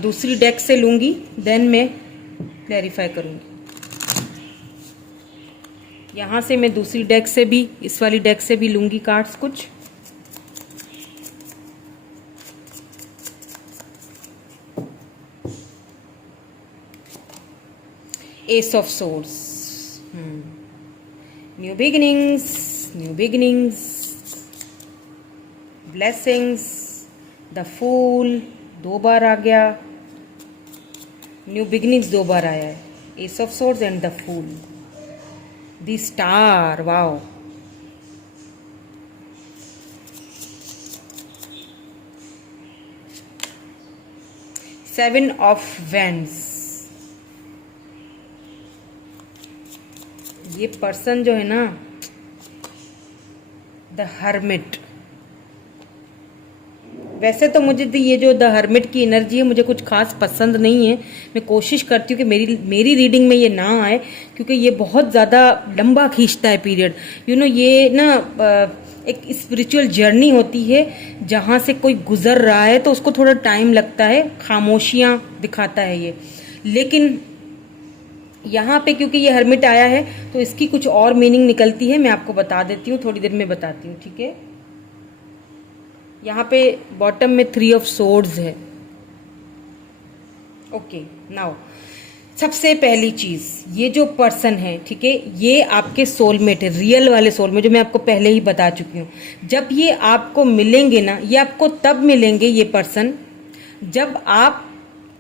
दूसरी डेक से लूंगी, देन मैं क्लैरिफाई करूंगी। यहाँ से मैं दूसरी डेक से भी, इस वाली डेक से भी लूंगी कार्ड्स कुछ। Ace of swords, new beginnings, blessings, the fool 2 बार आ गया, न्यू बिगिनिंग्स 2 बार आया है, ace of swords and the fool, the star, wow. Seven of wands, ये पर्सन जो है ना, द हर्मिट। वैसे तो मुझे ये जो द हर्मिट की एनर्जी है मुझे कुछ खास पसंद नहीं है। मैं कोशिश करती हूँ कि मेरी रीडिंग में ये ना आए, क्योंकि ये बहुत ज़्यादा लंबा खींचता है पीरियड। ये ना एक स्पिरिचुअल जर्नी होती है, जहाँ से कोई गुजर रहा है तो उसको थोड़ा टाइम लगता है, खामोशियाँ दिखाता है ये। लेकिन यहाँ पे क्योंकि ये हर्मिट आया है तो इसकी कुछ और मीनिंग निकलती है, मैं आपको बता देती हूँ, थोड़ी देर में बताती हूँ, ठीक है। यहाँ पे बॉटम में 3 ऑफ सोर्ड्स है। ओके, नाउ सबसे पहली चीज, ये जो पर्सन है, ठीक है, ये आपके सोलमेट है, रियल वाले सोलमेट, जो मैं आपको पहले ही बता चुकी हूँ। जब ये आपको मिलेंगे ना, ये आपको तब मिलेंगे ये पर्सन जब आप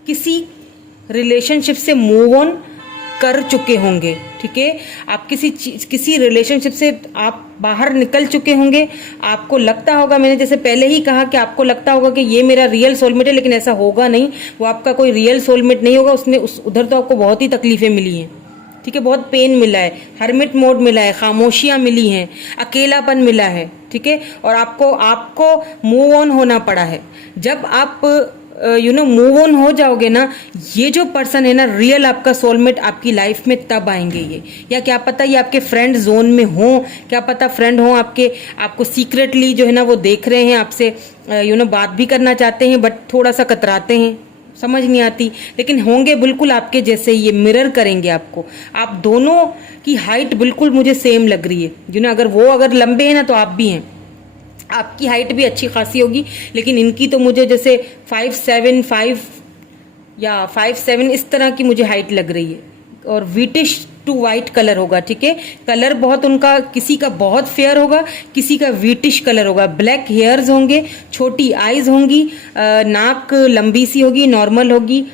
किसी रिलेशनशिप से मूव ऑन कर चुके होंगे, ठीक है। आप किसी रिलेशनशिप से आप बाहर निकल चुके होंगे। आपको लगता होगा, मैंने जैसे पहले ही कहा कि आपको लगता होगा कि ये मेरा रियल सोलमेट है, लेकिन ऐसा होगा नहीं, वो आपका कोई रियल सोलमेट नहीं होगा। उधर तो आपको बहुत ही तकलीफें मिली हैं, ठीक है, बहुत पेन मिला है, हर्मिट मोड मिला है, खामोशियां मिली हैं, अकेलापन मिला है, ठीक है। और आपको मूव ऑन होना पड़ा है। जब आप मूव ऑन हो जाओगे ना, ये जो पर्सन है ना, रियल आपका सोलमेट आपकी लाइफ में तब आएंगे ये। या क्या पता ये आपके फ्रेंड जोन में हो, क्या पता फ्रेंड हो आपको सीक्रेटली जो है ना वो देख रहे हैं, आपसे बात भी करना चाहते हैं, बट थोड़ा सा कतराते हैं, समझ नहीं आती, लेकिन होंगे बिल्कुल आपके जैसे, ये मिरर करेंगे आपको। आप दोनों की हाइट बिल्कुल मुझे सेम लग रही है। अगर वो लंबे हैं ना तो आप भी हैं, आपकी हाइट भी अच्छी खासी होगी, लेकिन इनकी तो मुझे जैसे 5'7" या 5'7" इस तरह की मुझे हाइट लग रही है। और विटिश टू वाइट कलर होगा, ठीक है। कलर बहुत उनका, किसी का बहुत फेयर होगा, किसी का विटिश कलर होगा। ब्लैक हेयर्स होंगे, छोटी आईज होंगी, नाक लंबी सी होगी, नॉर्मल होगी,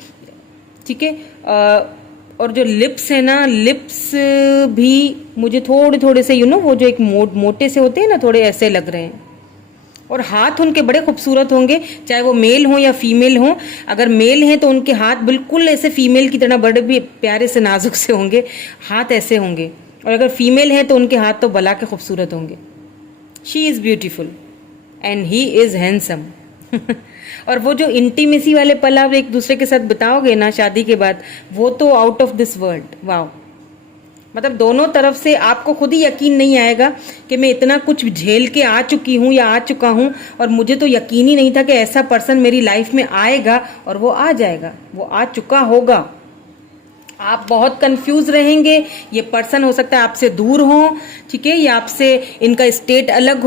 ठीक है। और जो लिप्स है ना, लिप्स भी मुझे थोड़े थोड़े से वो जो एक मोटे से होते हैं ना, थोड़े ऐसे लग रहे हैं। और हाथ उनके बड़े खूबसूरत होंगे, चाहे वो मेल हो या फीमेल हो। अगर मेल हैं तो उनके हाथ बिल्कुल ऐसे फीमेल की तरह बड़े भी प्यारे से नाजुक से होंगे, हाथ ऐसे होंगे। और अगर फीमेल हैं तो उनके हाथ तो बला के खूबसूरत होंगे। She is beautiful and he is handsome. और वो जो इंटीमेसी वाले पल आप एक दूसरे के साथ बिताओगे ना शादी के बाद, वो तो आउट ऑफ दिस वर्ल्ड। वाह, मतलब दोनों तरफ से आपको खुद ही यकीन नहीं आएगा कि मैं इतना कुछ झेल के आ चुकी हूँ या आ चुका हूँ, और मुझे तो यकीन ही नहीं था कि ऐसा पर्सन मेरी लाइफ में आएगा, और वो आ जाएगा, वो आ चुका होगा। आप बहुत कंफ्यूज रहेंगे। ये पर्सन हो सकता है आपसे दूर हो, ठीक है, या आपसे इनका स्टेट अलग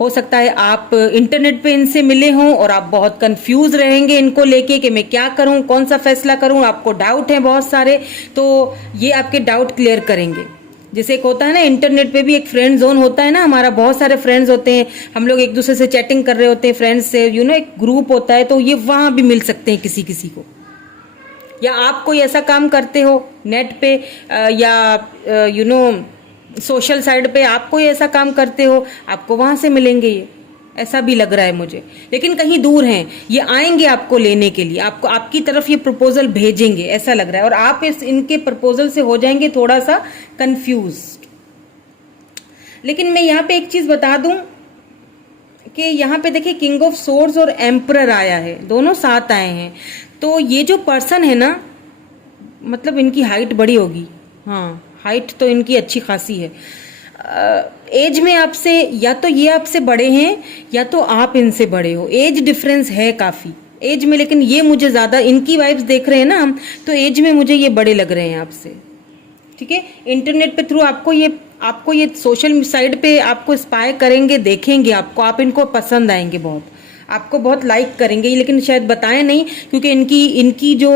हो सकता है आप इंटरनेट पे इनसे मिले हों, और आप बहुत कंफ्यूज रहेंगे इनको लेके कि मैं क्या करूं, कौन सा फैसला करूं। आपको डाउट है बहुत सारे, तो ये आपके डाउट क्लियर करेंगे। जैसे एक होता है ना, इंटरनेट पे भी एक फ्रेंड जोन होता है ना, हमारा बहुत सारे फ्रेंड्स होते हैं, हम लोग एक दूसरे से चैटिंग कर रहे होते हैं फ्रेंड्स से, एक ग्रुप होता है, तो ये वहां भी मिल सकते हैं किसी किसी को। या आप कोई ऐसा काम करते हो नेट पे या सोशल साइड पे, आप कोई ऐसा काम करते हो, आपको वहां से मिलेंगे ये, ऐसा भी लग रहा है मुझे। लेकिन कहीं दूर हैं, ये आएंगे आपको लेने के लिए, आपको आपकी तरफ ये प्रपोजल भेजेंगे, ऐसा लग रहा है। और आप इनके प्रपोजल से हो जाएंगे थोड़ा सा कंफ्यूज। लेकिन मैं यहाँ पे एक चीज बता दूं कि यहाँ पे देखिए किंग ऑफ सोर्ड्स और एम्परर आया है, दोनों साथ आए हैं। तो ये जो पर्सन है ना, मतलब इनकी हाइट बड़ी होगी, हाँ हाइट तो इनकी अच्छी खासी है। एज में आपसे, या तो ये आपसे बड़े हैं या तो आप इनसे बड़े हो, एज डिफरेंस है काफी एज में। लेकिन ये मुझे ज्यादा, इनकी वाइब्स देख रहे हैं ना हम, तो एज में मुझे ये बड़े लग रहे हैं आपसे, ठीक है। इंटरनेट पे थ्रू आपको ये सोशल साइड पे आपको स्पाई करेंगे, देखेंगे आपको, आप इनको पसंद आएंगे बहुत, आपको बहुत लाइक करेंगे, लेकिन शायद बताएं नहीं, क्योंकि इनकी जो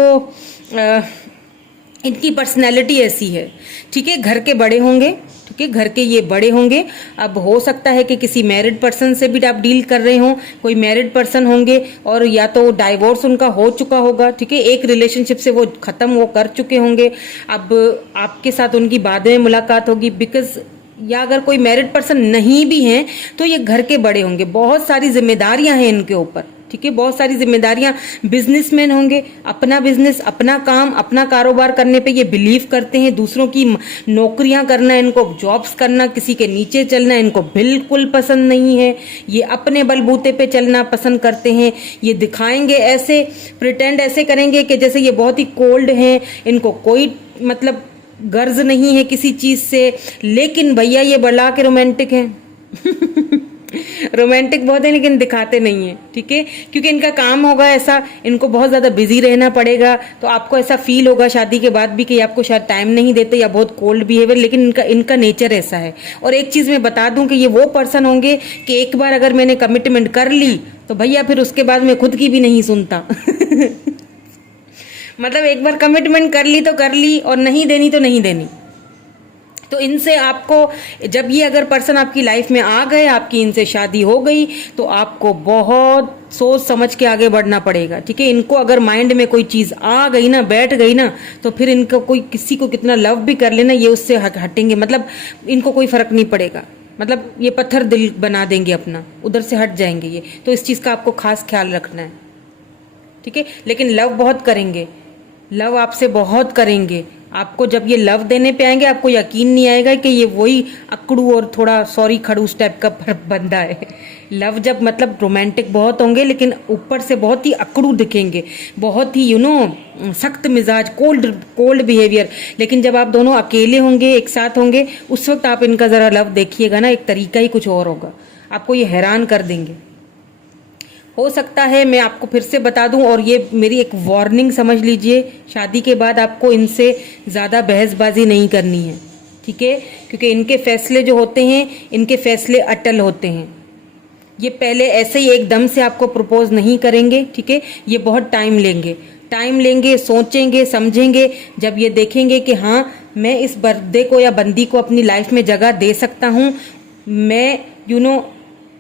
इनकी पर्सनैलिटी ऐसी है, ठीक है। घर के बड़े होंगे, ठीक है, घर के ये बड़े होंगे। अब हो सकता है कि किसी मैरिड पर्सन से भी आप डील कर रहे हो, कोई मैरिड पर्सन होंगे और या तो डाइवोर्स उनका हो चुका होगा, ठीक है, एक रिलेशनशिप से वो खत्म वो कर चुके होंगे। अब आपके साथ उनकी बाद में मुलाकात होगी, बिकॉज या अगर कोई मैरिड पर्सन नहीं भी हैं तो ये घर के बड़े होंगे, बहुत सारी जिम्मेदारियां हैं इनके ऊपर, ठीक है, बहुत सारी जिम्मेदारियां। बिजनेसमैन होंगे, अपना बिजनेस, अपना काम, अपना कारोबार करने पे ये बिलीव करते हैं। दूसरों की नौकरियां करना, इनको जॉब्स करना, किसी के नीचे चलना इनको बिल्कुल पसंद नहीं है। ये अपने बलबूते पे चलना पसंद करते हैं। ये दिखाएंगे ऐसे, प्रिटेंड ऐसे करेंगे कि जैसे ये बहुत ही कोल्ड हैं, इनको कोई मतलब गर्ज नहीं है किसी चीज से, लेकिन भैया ये बड़ा के रोमांटिक हैं। रोमांटिक बहुत है लेकिन दिखाते नहीं है, ठीक है, क्योंकि इनका काम होगा ऐसा, इनको बहुत ज्यादा बिजी रहना पड़ेगा। तो आपको ऐसा फील होगा शादी के बाद भी कि आपको शायद टाइम नहीं देते या बहुत कोल्ड बिहेवियर, लेकिन इनका नेचर ऐसा है। और एक चीज मैं बता दूं कि ये वो पर्सन होंगे कि एक बार अगर मैंने कमिटमेंट कर ली तो भैया फिर उसके बाद मैं खुद की भी नहीं सुनता। मतलब एक बार कमिटमेंट कर ली तो कर ली, और नहीं देनी तो नहीं देनी। तो इनसे आपको, जब ये अगर पर्सन आपकी लाइफ में आ गए, आपकी इनसे शादी हो गई, तो आपको बहुत सोच समझ के आगे बढ़ना पड़ेगा, ठीक है। इनको अगर माइंड में कोई चीज आ गई ना, बैठ गई ना, तो फिर इनको कोई किसी को कितना लव भी कर लेना, ये उससे हटेंगे, मतलब इनको कोई फर्क नहीं पड़ेगा। मतलब ये पत्थर दिल बना देंगे अपना, उधर से हट जाएंगे ये। तो इस चीज का आपको खास ख्याल रखना है, ठीक है। लेकिन लव बहुत करेंगे, लव आपसे बहुत करेंगे। आपको जब ये लव देने पे आएंगे आपको यकीन नहीं आएगा कि ये वही अकड़ू और थोड़ा सॉरी खड़ूस टाइप का बंदा है। लव जब मतलब रोमांटिक बहुत होंगे, लेकिन ऊपर से बहुत ही अकड़ू दिखेंगे, बहुत ही सख्त मिजाज, कोल्ड बिहेवियर। लेकिन जब आप दोनों अकेले होंगे, एक साथ होंगे, उस वक्त आप इनका जरा लव देखिएगा ना, एक तरीका ही कुछ और होगा, आपको ये हैरान कर देंगे। हो सकता है, मैं आपको फिर से बता दूं, और ये मेरी एक वार्निंग समझ लीजिए, शादी के बाद आपको इनसे ज़्यादा बहसबाजी नहीं करनी है, ठीक है, क्योंकि इनके फैसले जो होते हैं, इनके फैसले अटल होते हैं। ये पहले ऐसे ही एकदम से आपको प्रपोज नहीं करेंगे, ठीक है, ये बहुत टाइम लेंगे, सोचेंगे, समझेंगे। जब ये देखेंगे कि हाँ मैं इस बंदे को या बंदी को अपनी लाइफ में जगह दे सकता हूँ, मैं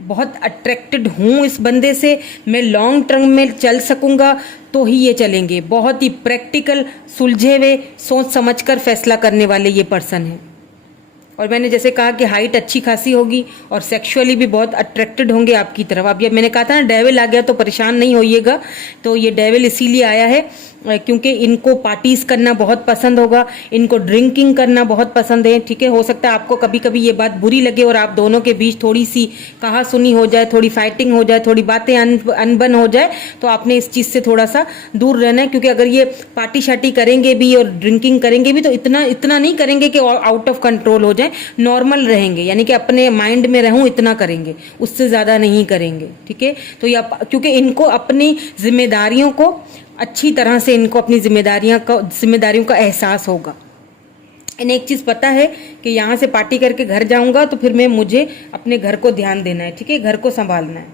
बहुत अट्रैक्टेड हूँ इस बंदे से, मैं लॉन्ग टर्म में चल सकूंगा, तो ही ये चलेंगे। बहुत ही प्रैक्टिकल, सुलझे हुए, सोच समझकर फैसला करने वाले ये पर्सन है। और मैंने जैसे कहा कि हाइट अच्छी खासी होगी और सेक्सुअली भी बहुत अट्रैक्टेड होंगे आपकी तरफ। अब ये मैंने कहा था ना डेविल आ गया, तो परेशान नहीं होइएगा। तो ये डेविल इसीलिए आया है क्योंकि इनको पार्टीज करना बहुत पसंद होगा, इनको ड्रिंकिंग करना बहुत पसंद है, ठीक है। हो सकता है आपको कभी कभी ये बात बुरी लगे और आप दोनों के बीच थोड़ी सी कहा सुनी हो जाए, थोड़ी फाइटिंग हो जाए, थोड़ी बातें अनबन हो जाए, तो आपने इस चीज से थोड़ा सा दूर रहना है। क्योंकि अगर ये पार्टी शार्टी करेंगे भी और ड्रिंकिंग करेंगे भी, तो इतना नहीं करेंगे कि आउट ऑफ कंट्रोल हो जाए, नॉर्मल रहेंगे, यानी कि अपने माइंड में रहूं इतना करेंगे, उससे ज्यादा नहीं करेंगे, ठीक है। तो ये क्योंकि इनको अपनी जिम्मेदारियों को अच्छी तरह से, इनको अपनी जिम्मेदारियों का एहसास होगा। इन्हें एक चीज पता है कि यहाँ से पार्टी करके घर जाऊंगा तो फिर मुझे अपने घर को ध्यान देना है, ठीक है, घर को संभालना है,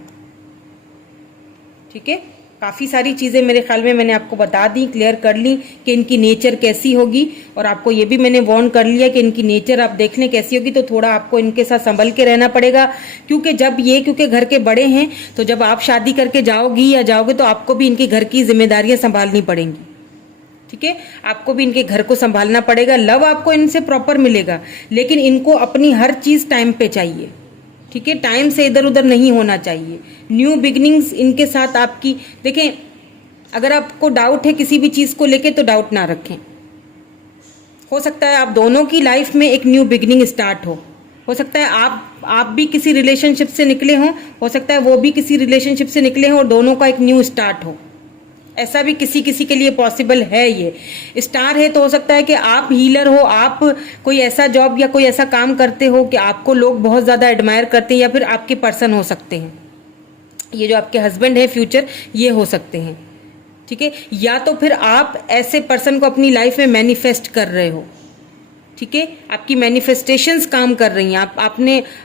ठीक है। काफी सारी चीजें मेरे ख्याल में मैंने आपको बता दी, क्लियर कर ली कि इनकी नेचर कैसी होगी। और आपको ये भी मैंने वार्न कर लिया कि इनकी नेचर आप देख लें कैसी होगी, तो थोड़ा आपको इनके साथ संभल के रहना पड़ेगा। क्योंकि घर के बड़े हैं, तो जब आप शादी करके जाओगी या जाओगे तो आपको भी इनके घर की जिम्मेदारियां संभालनी पड़ेंगी, ठीक है। आपको भी इनके घर को संभालना पड़ेगा। लव आपको इनसे प्रॉपर मिलेगा, लेकिन इनको अपनी हर चीज टाइम पे चाहिए, ठीक है, टाइम से इधर उधर नहीं होना चाहिए। न्यू बिगनिंग्स इनके साथ आपकी, देखें, अगर आपको डाउट है किसी भी चीज को लेके तो डाउट ना रखें। हो सकता है आप दोनों की लाइफ में एक न्यू बिगनिंग स्टार्ट हो सकता है आप भी किसी रिलेशनशिप से निकले हो सकता है वो भी किसी रिलेशनशिप से निकले हों और दोनों का एक न्यू स्टार्ट हो। ऐसा भी किसी किसी के लिए पॉसिबल है। ये स्टार है तो हो सकता है कि आप हीलर हो, आप कोई ऐसा जॉब या कोई ऐसा काम करते हो कि आपको लोग बहुत ज़्यादा एडमायर करते हैं, या फिर आपके पर्सन हो सकते हैं, ये जो आपके हस्बैंड है फ्यूचर, ये हो सकते हैं, ठीक है। या तो फिर आप ऐसे पर्सन को अपनी लाइफ में मैनिफेस्ट कर रहे हो, ठीक है, आपकी मैनिफेस्टेशंस काम कर रही हैं,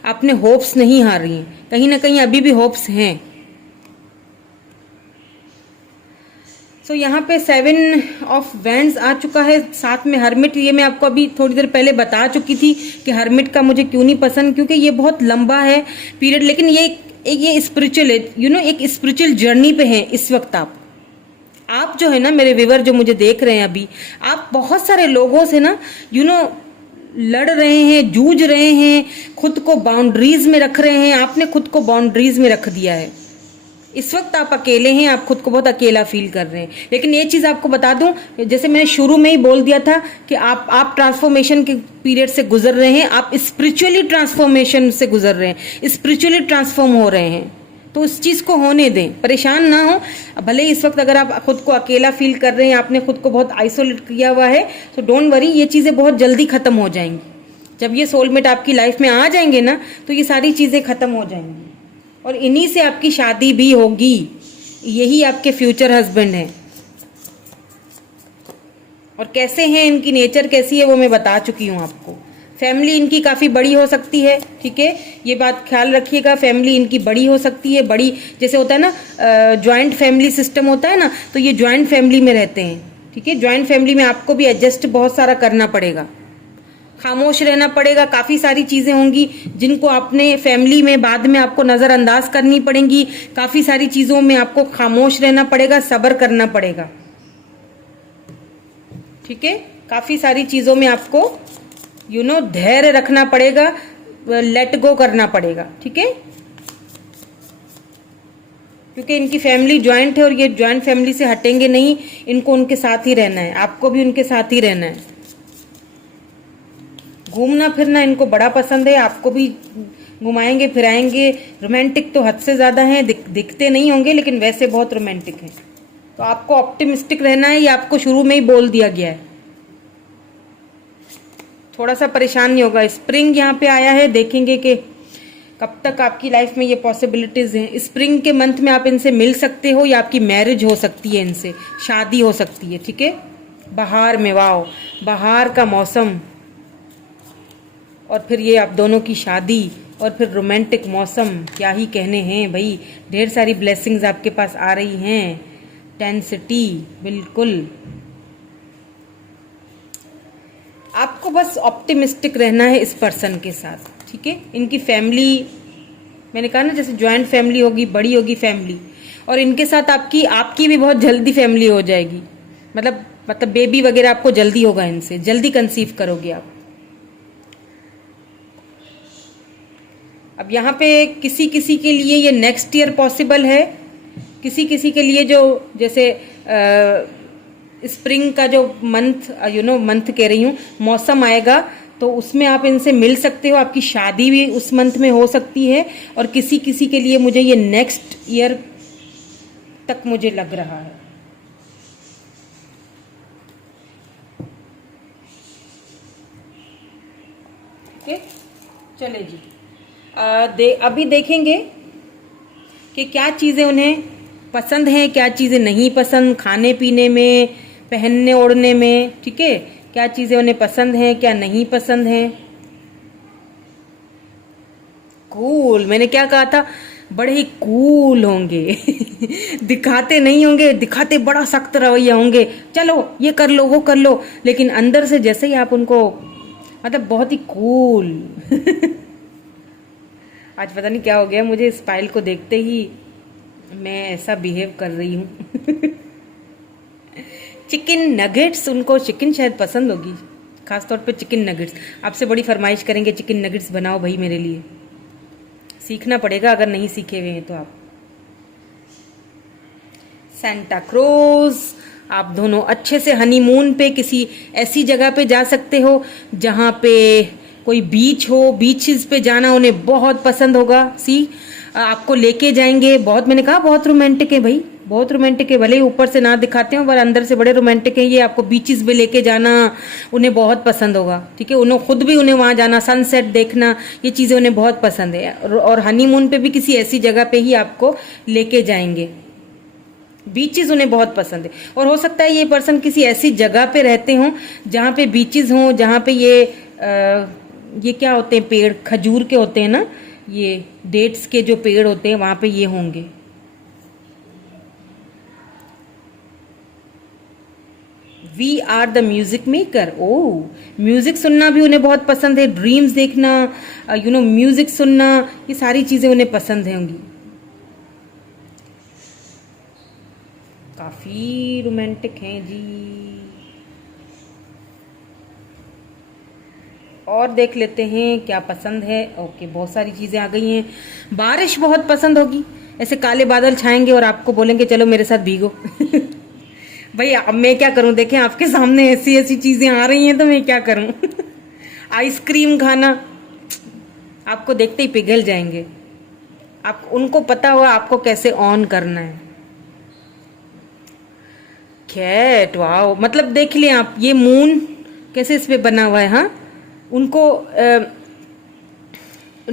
आपने होप्स नहीं हार रही हैं, कहीं ना कहीं अभी भी होप्स हैं। सो यहाँ पे 7 ऑफ वैंड्स आ चुका है, साथ में हर्मिट। ये मैं आपको अभी थोड़ी देर पहले बता चुकी थी कि हर्मिट का मुझे क्यों नहीं पसंद, क्योंकि ये बहुत लंबा है पीरियड, लेकिन ये स्पिरिचुअल है, एक स्पिरिचुअल जर्नी पे है इस वक्त। आप जो है ना मेरे व्यूअर जो मुझे देख रहे हैं अभी, आप बहुत सारे लोगों से ना लड़ रहे हैं, जूझ रहे हैं, खुद को बाउंड्रीज में रख रहे हैं। आपने खुद को बाउंड्रीज में रख दिया है, इस वक्त आप अकेले हैं, आप खुद को बहुत अकेला फील कर रहे हैं। लेकिन ये चीज़ आपको बता दूं, जैसे मैंने शुरू में ही बोल दिया था कि आप ट्रांसफॉर्मेशन के पीरियड से गुजर रहे हैं, आप स्पिरिचुअली ट्रांसफॉर्मेशन से गुजर रहे हैं, स्पिरिचुअली ट्रांसफॉर्म हो रहे हैं। तो उस चीज़ को होने दें, परेशान ना हो। भले इस वक्त अगर आप खुद को अकेला फील कर रहे हैं, आपने खुद को बहुत आइसोलेट किया हुआ है, तो डोंट वरी, ये चीज़ें बहुत जल्दी खत्म हो जाएंगी। जब ये सोलमेट आपकी लाइफ में आ जाएंगे ना, तो ये सारी चीज़ें खत्म हो जाएंगी और इन्हीं से आपकी शादी भी होगी। यही आपके फ्यूचर हस्बैंड हैं। और कैसे हैं, इनकी नेचर कैसी है, वो मैं बता चुकी हूँ आपको। फैमिली इनकी काफ़ी बड़ी हो सकती है, ठीक है, ये बात ख्याल रखिएगा। फैमिली इनकी बड़ी हो सकती है, बड़ी जैसे होता है ना, ज्वाइंट फैमिली सिस्टम होता है ना, तो ये ज्वाइंट फैमिली में रहते हैं, ठीक है। ज्वाइंट फैमिली में आपको भी एडजस्ट बहुत सारा करना पड़ेगा, खामोश रहना पड़ेगा। काफ़ी सारी चीज़ें होंगी जिनको आपने फैमिली में बाद में आपको नज़रअंदाज करनी पड़ेंगी। काफ़ी सारी चीज़ों में आपको खामोश रहना पड़ेगा, सब्र करना पड़ेगा, ठीक है। काफ़ी सारी चीज़ों में आपको धैर्य रखना पड़ेगा, लेट गो करना पड़ेगा, ठीक है। क्योंकि इनकी फैमिली ज्वाइंट है और ये ज्वाइंट फैमिली से हटेंगे नहीं, इनको उनके साथ ही रहना है, आपको भी उनके साथ ही रहना है। घूमना फिरना इनको बड़ा पसंद है, आपको भी घुमाएंगे फिराएंगे। रोमांटिक तो हद से ज़्यादा हैं, दिखते नहीं होंगे लेकिन वैसे बहुत रोमांटिक हैं। तो आपको ऑप्टिमिस्टिक रहना है, ये आपको शुरू में ही बोल दिया गया है। थोड़ा सा परेशान नहीं होगा। स्प्रिंग यहाँ पे आया है, देखेंगे कि कब तक आपकी लाइफ में ये पॉसिबिलिटीज़ हैं। स्प्रिंग के मंथ में आप इनसे मिल सकते हो या आपकी मैरिज हो सकती है, इनसे शादी हो सकती है, ठीक है। बाहर में, वाओ, बाहर का मौसम और फिर ये आप दोनों की शादी और फिर रोमांटिक मौसम, क्या ही कहने हैं भाई। ढेर सारी ब्लेसिंग्स आपके पास आ रही हैं। 10 सिटी, बिल्कुल। आपको बस ऑप्टिमिस्टिक रहना है इस पर्सन के साथ, ठीक है। इनकी फैमिली, मैंने कहा ना, जैसे ज्वाइंट फैमिली होगी, बड़ी होगी फैमिली, और इनके साथ आपकी भी बहुत जल्दी फैमिली हो जाएगी। मतलब बेबी वगैरह आपको जल्दी होगा, इनसे जल्दी कंसीव करोगे आप। अब यहाँ पे किसी किसी के लिए ये नेक्स्ट ईयर पॉसिबल है, किसी किसी के लिए जो जैसे स्प्रिंग का जो मंथ कह रही हूँ, मौसम आएगा तो उसमें आप इनसे मिल सकते हो। आपकी शादी भी उस मंथ में हो सकती है। और किसी किसी के लिए मुझे ये नेक्स्ट ईयर तक मुझे लग रहा है। ओके, चले जी। अभी देखेंगे कि क्या चीज़ें उन्हें पसंद हैं, क्या चीज़ें नहीं पसंद, खाने पीने में, पहनने ओढ़ने में, ठीक है। क्या चीज़ें उन्हें पसंद हैं, क्या नहीं पसंद हैं। कूल, मैंने क्या कहा था, बड़े ही कूल होंगे दिखाते नहीं होंगे, दिखाते बड़ा सख्त रवैया होंगे, चलो ये कर लो वो कर लो, लेकिन अंदर से जैसे ही आप उनको, मतलब बहुत ही कूल आज पता नहीं क्या हो गया मुझे, स्टाइल को देखते ही मैं ऐसा बिहेव कर रही हूँ चिकन नगेट्स, उनको चिकन शायद पसंद होगी, खासतौर पे चिकन नगेट्स। आपसे बड़ी फरमाइश करेंगे, चिकन नगेट्स बनाओ भाई मेरे लिए। सीखना पड़ेगा अगर नहीं सीखे हुए हैं तो आप। सेंटा क्रूज, आप दोनों अच्छे से हनीमून पे किसी ऐसी जगह पे जा सकते हो जहाँ पे कोई बीच हो। बीचेस पे जाना उन्हें बहुत पसंद होगा। आपको लेके जाएंगे, बहुत, मैंने कहा बहुत रोमांटिक है भाई, बहुत रोमांटिक है। भले ही ऊपर से ना दिखाते हो पर अंदर से बड़े रोमांटिक है ये। आपको बीचेस पे लेके जाना उन्हें बहुत पसंद होगा, ठीक है। उन्हें खुद भी, उन्हें वहां जाना, सनसेट देखना, ये चीजें उन्हें बहुत पसंद है। और हनीमून पे भी किसी ऐसी जगह पे ही आपको लेके जाएंगे। बीचेस उन्हें बहुत पसंद है। और हो सकता है ये पर्सन किसी ऐसी जगह पे रहते हों जहाँ पे बीचेस हों, जहाँ पे ये क्या होते हैं, पेड़ खजूर के होते हैं ना, ये डेट्स के जो पेड़ होते हैं, वहां पे ये होंगे। We are the music maker. ओ, म्यूजिक सुनना भी उन्हें बहुत पसंद है, ड्रीम्स देखना, म्यूजिक सुनना, ये सारी चीजें उन्हें पसंद होंगी। काफी रोमांटिक हैं जी। और देख लेते हैं क्या पसंद है। ओके, बहुत सारी चीजें आ गई हैं। बारिश बहुत पसंद होगी, ऐसे काले बादल छाएंगे और आपको बोलेंगे चलो मेरे साथ भीगो। भाई अब मैं क्या करूं, देखें आपके सामने ऐसी ऐसी चीजें आ रही हैं तो मैं क्या करूं। आइसक्रीम खाना, आपको देखते ही पिघल जाएंगे। आप उनको पता होगा आपको कैसे ऑन करना है। कैट, वाओ, मतलब देख लें आप, ये मून कैसे इस पे बना हुआ है। हाँ, उनको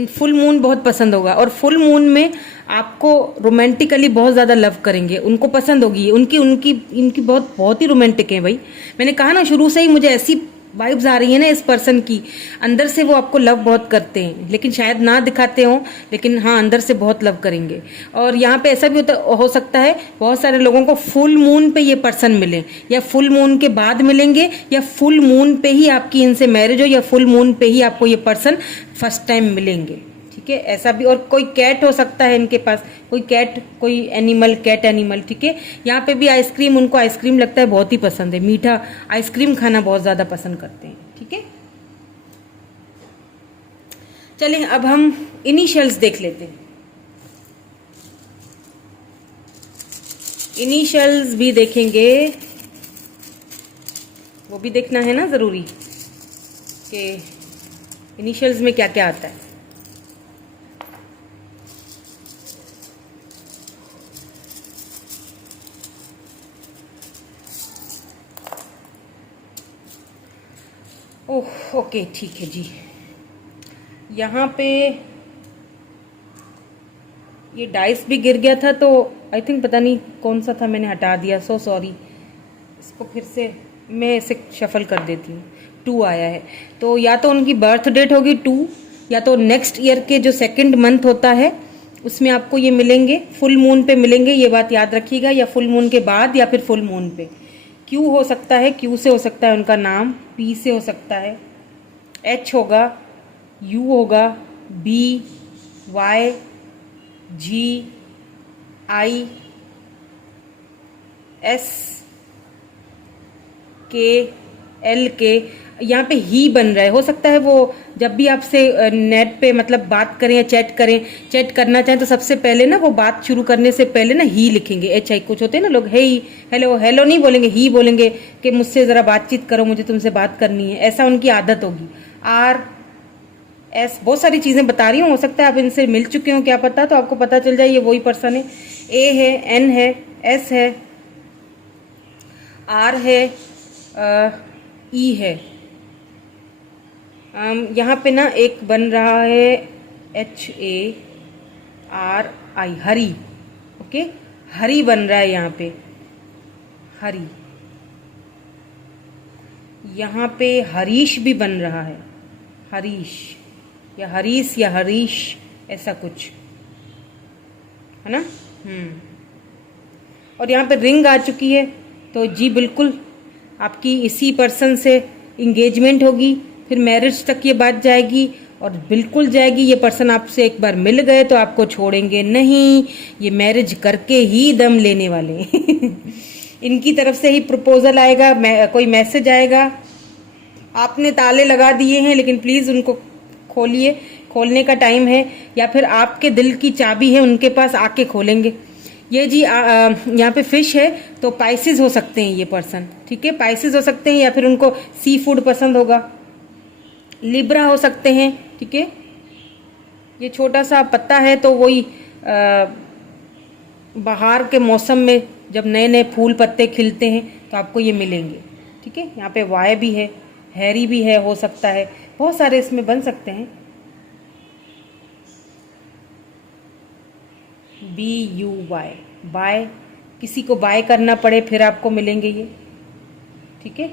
फुल मून बहुत पसंद होगा, और फुल मून में आपको रोमांटिकली बहुत ज़्यादा लव करेंगे, उनको पसंद होगी। उनकी उनकी इनकी बहुत बहुत ही रोमांटिक है भाई। मैंने कहा ना, शुरू से ही मुझे ऐसी वाइब्स आ रही है ना इस पर्सन की, अंदर से वो आपको लव बहुत करते हैं, लेकिन शायद ना दिखाते हो, लेकिन हाँ अंदर से बहुत लव करेंगे। और यहाँ पे ऐसा भी हो सकता है बहुत सारे लोगों को फुल मून पे ये पर्सन मिले, या फुल मून के बाद मिलेंगे, या फुल मून पे ही आपकी इनसे मैरिज हो, या फुल मून पे ही आपको ये पर्सन फर्स्ट टाइम मिलेंगे। ठीक है, ऐसा भी। और कोई कैट हो सकता है इनके पास, कोई कैट, कोई एनिमल, कैट एनिमल। ठीक है, यहाँ पे भी आइसक्रीम, उनको आइसक्रीम लगता है बहुत ही पसंद है, मीठा आइसक्रीम खाना बहुत ज्यादा पसंद करते हैं। ठीक है, चलें अब हम इनिशियल्स देख लेते हैं। इनिशियल्स भी देखेंगे, वो भी देखना है ना जरूरी कि इनिशियल्स में क्या क्या आता है। ओह, ओके, ठीक है जी। यहाँ पे ये डाइस भी गिर गया था, तो आई थिंक पता नहीं कौन सा था, मैंने हटा दिया, सो सॉरी। इसको फिर से मैं ऐसे शफल कर देती हूँ। 2 आया है, तो या तो उनकी बर्थ डेट होगी 2, या तो नेक्स्ट ईयर के जो 2nd मंथ होता है उसमें आपको ये मिलेंगे, फुल मून पे मिलेंगे, ये बात याद रखिएगा, या फुल मून के बाद या फिर फुल मून पे। क्यू हो सकता है, क्यू से हो सकता है उनका नाम, पी से हो सकता है, एच होगा, यू होगा, बी, वाई, जी, आई, एस, के, एल के। यहाँ पे ही बन रहा है, हो सकता है वो जब भी आपसे नेट पे मतलब बात करें या चैट करना चाहें, तो सबसे पहले ना वो बात शुरू करने से पहले ना ही लिखेंगे, एच आई। कुछ होते हैं ना लोग, हे, हेलो, हेलो नहीं बोलेंगे, ही बोलेंगे कि मुझसे ज़रा बातचीत करो, मुझे तुमसे बात करनी है, ऐसा उनकी आदत होगी। आर, एस, बहुत सारी चीज़ें बता रही हूँ, हो सकता है आप इनसे मिल चुके हो, क्या पता, तो आपको पता चल जाए ये वही पर्सन है। ए है, एन है, एस है, आर है, ई है। यहाँ पे ना एक बन रहा है HARI, हरी। ओके, हरी बन रहा है यहाँ पे, हरी। यहाँ पे हरीश भी बन रहा है, हरीश या हरीश या हरीश, ऐसा कुछ है ना। और यहाँ पे रिंग आ चुकी है, तो जी बिल्कुल आपकी इसी पर्सन से इंगेजमेंट होगी, फिर मैरिज तक ये बात जाएगी, और बिल्कुल जाएगी। ये पर्सन आपसे एक बार मिल गए तो आपको छोड़ेंगे नहीं, ये मैरिज करके ही दम लेने वाले। इनकी तरफ से ही प्रपोजल आएगा, कोई मैसेज आएगा। आपने ताले लगा दिए हैं, लेकिन प्लीज़ उनको खोलिए, खोलने का टाइम है, या फिर आपके दिल की चाबी है उनके पास, आके खोलेंगे। ये जी यहाँ पे फिश है, तो पाइसेस हो सकते हैं ये पर्सन। ठीक है, पाइसेस हो सकते हैं, या फिर उनको सी फूड पसंद होगा। लिब्रा हो सकते हैं। ठीक है, ये छोटा सा पत्ता है, तो वही बाहर के मौसम में जब नए नए फूल पत्ते खिलते हैं तो आपको ये मिलेंगे। ठीक है, यहाँ पे वाई भी है, हैरी भी है, हो सकता है, बहुत सारे इसमें बन सकते हैं। BUY, बाय, किसी को बाय करना पड़े फिर आपको मिलेंगे ये। ठीक है,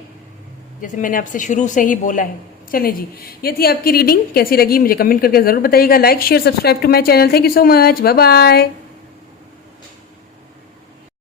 जैसे मैंने आपसे शुरू से ही बोला है। चलें जी, ये थी आपकी रीडिंग, कैसी लगी मुझे कमेंट करके ज़रूर बताइएगा। Like, share, subscribe to my channel. Thank you so much, bye bye.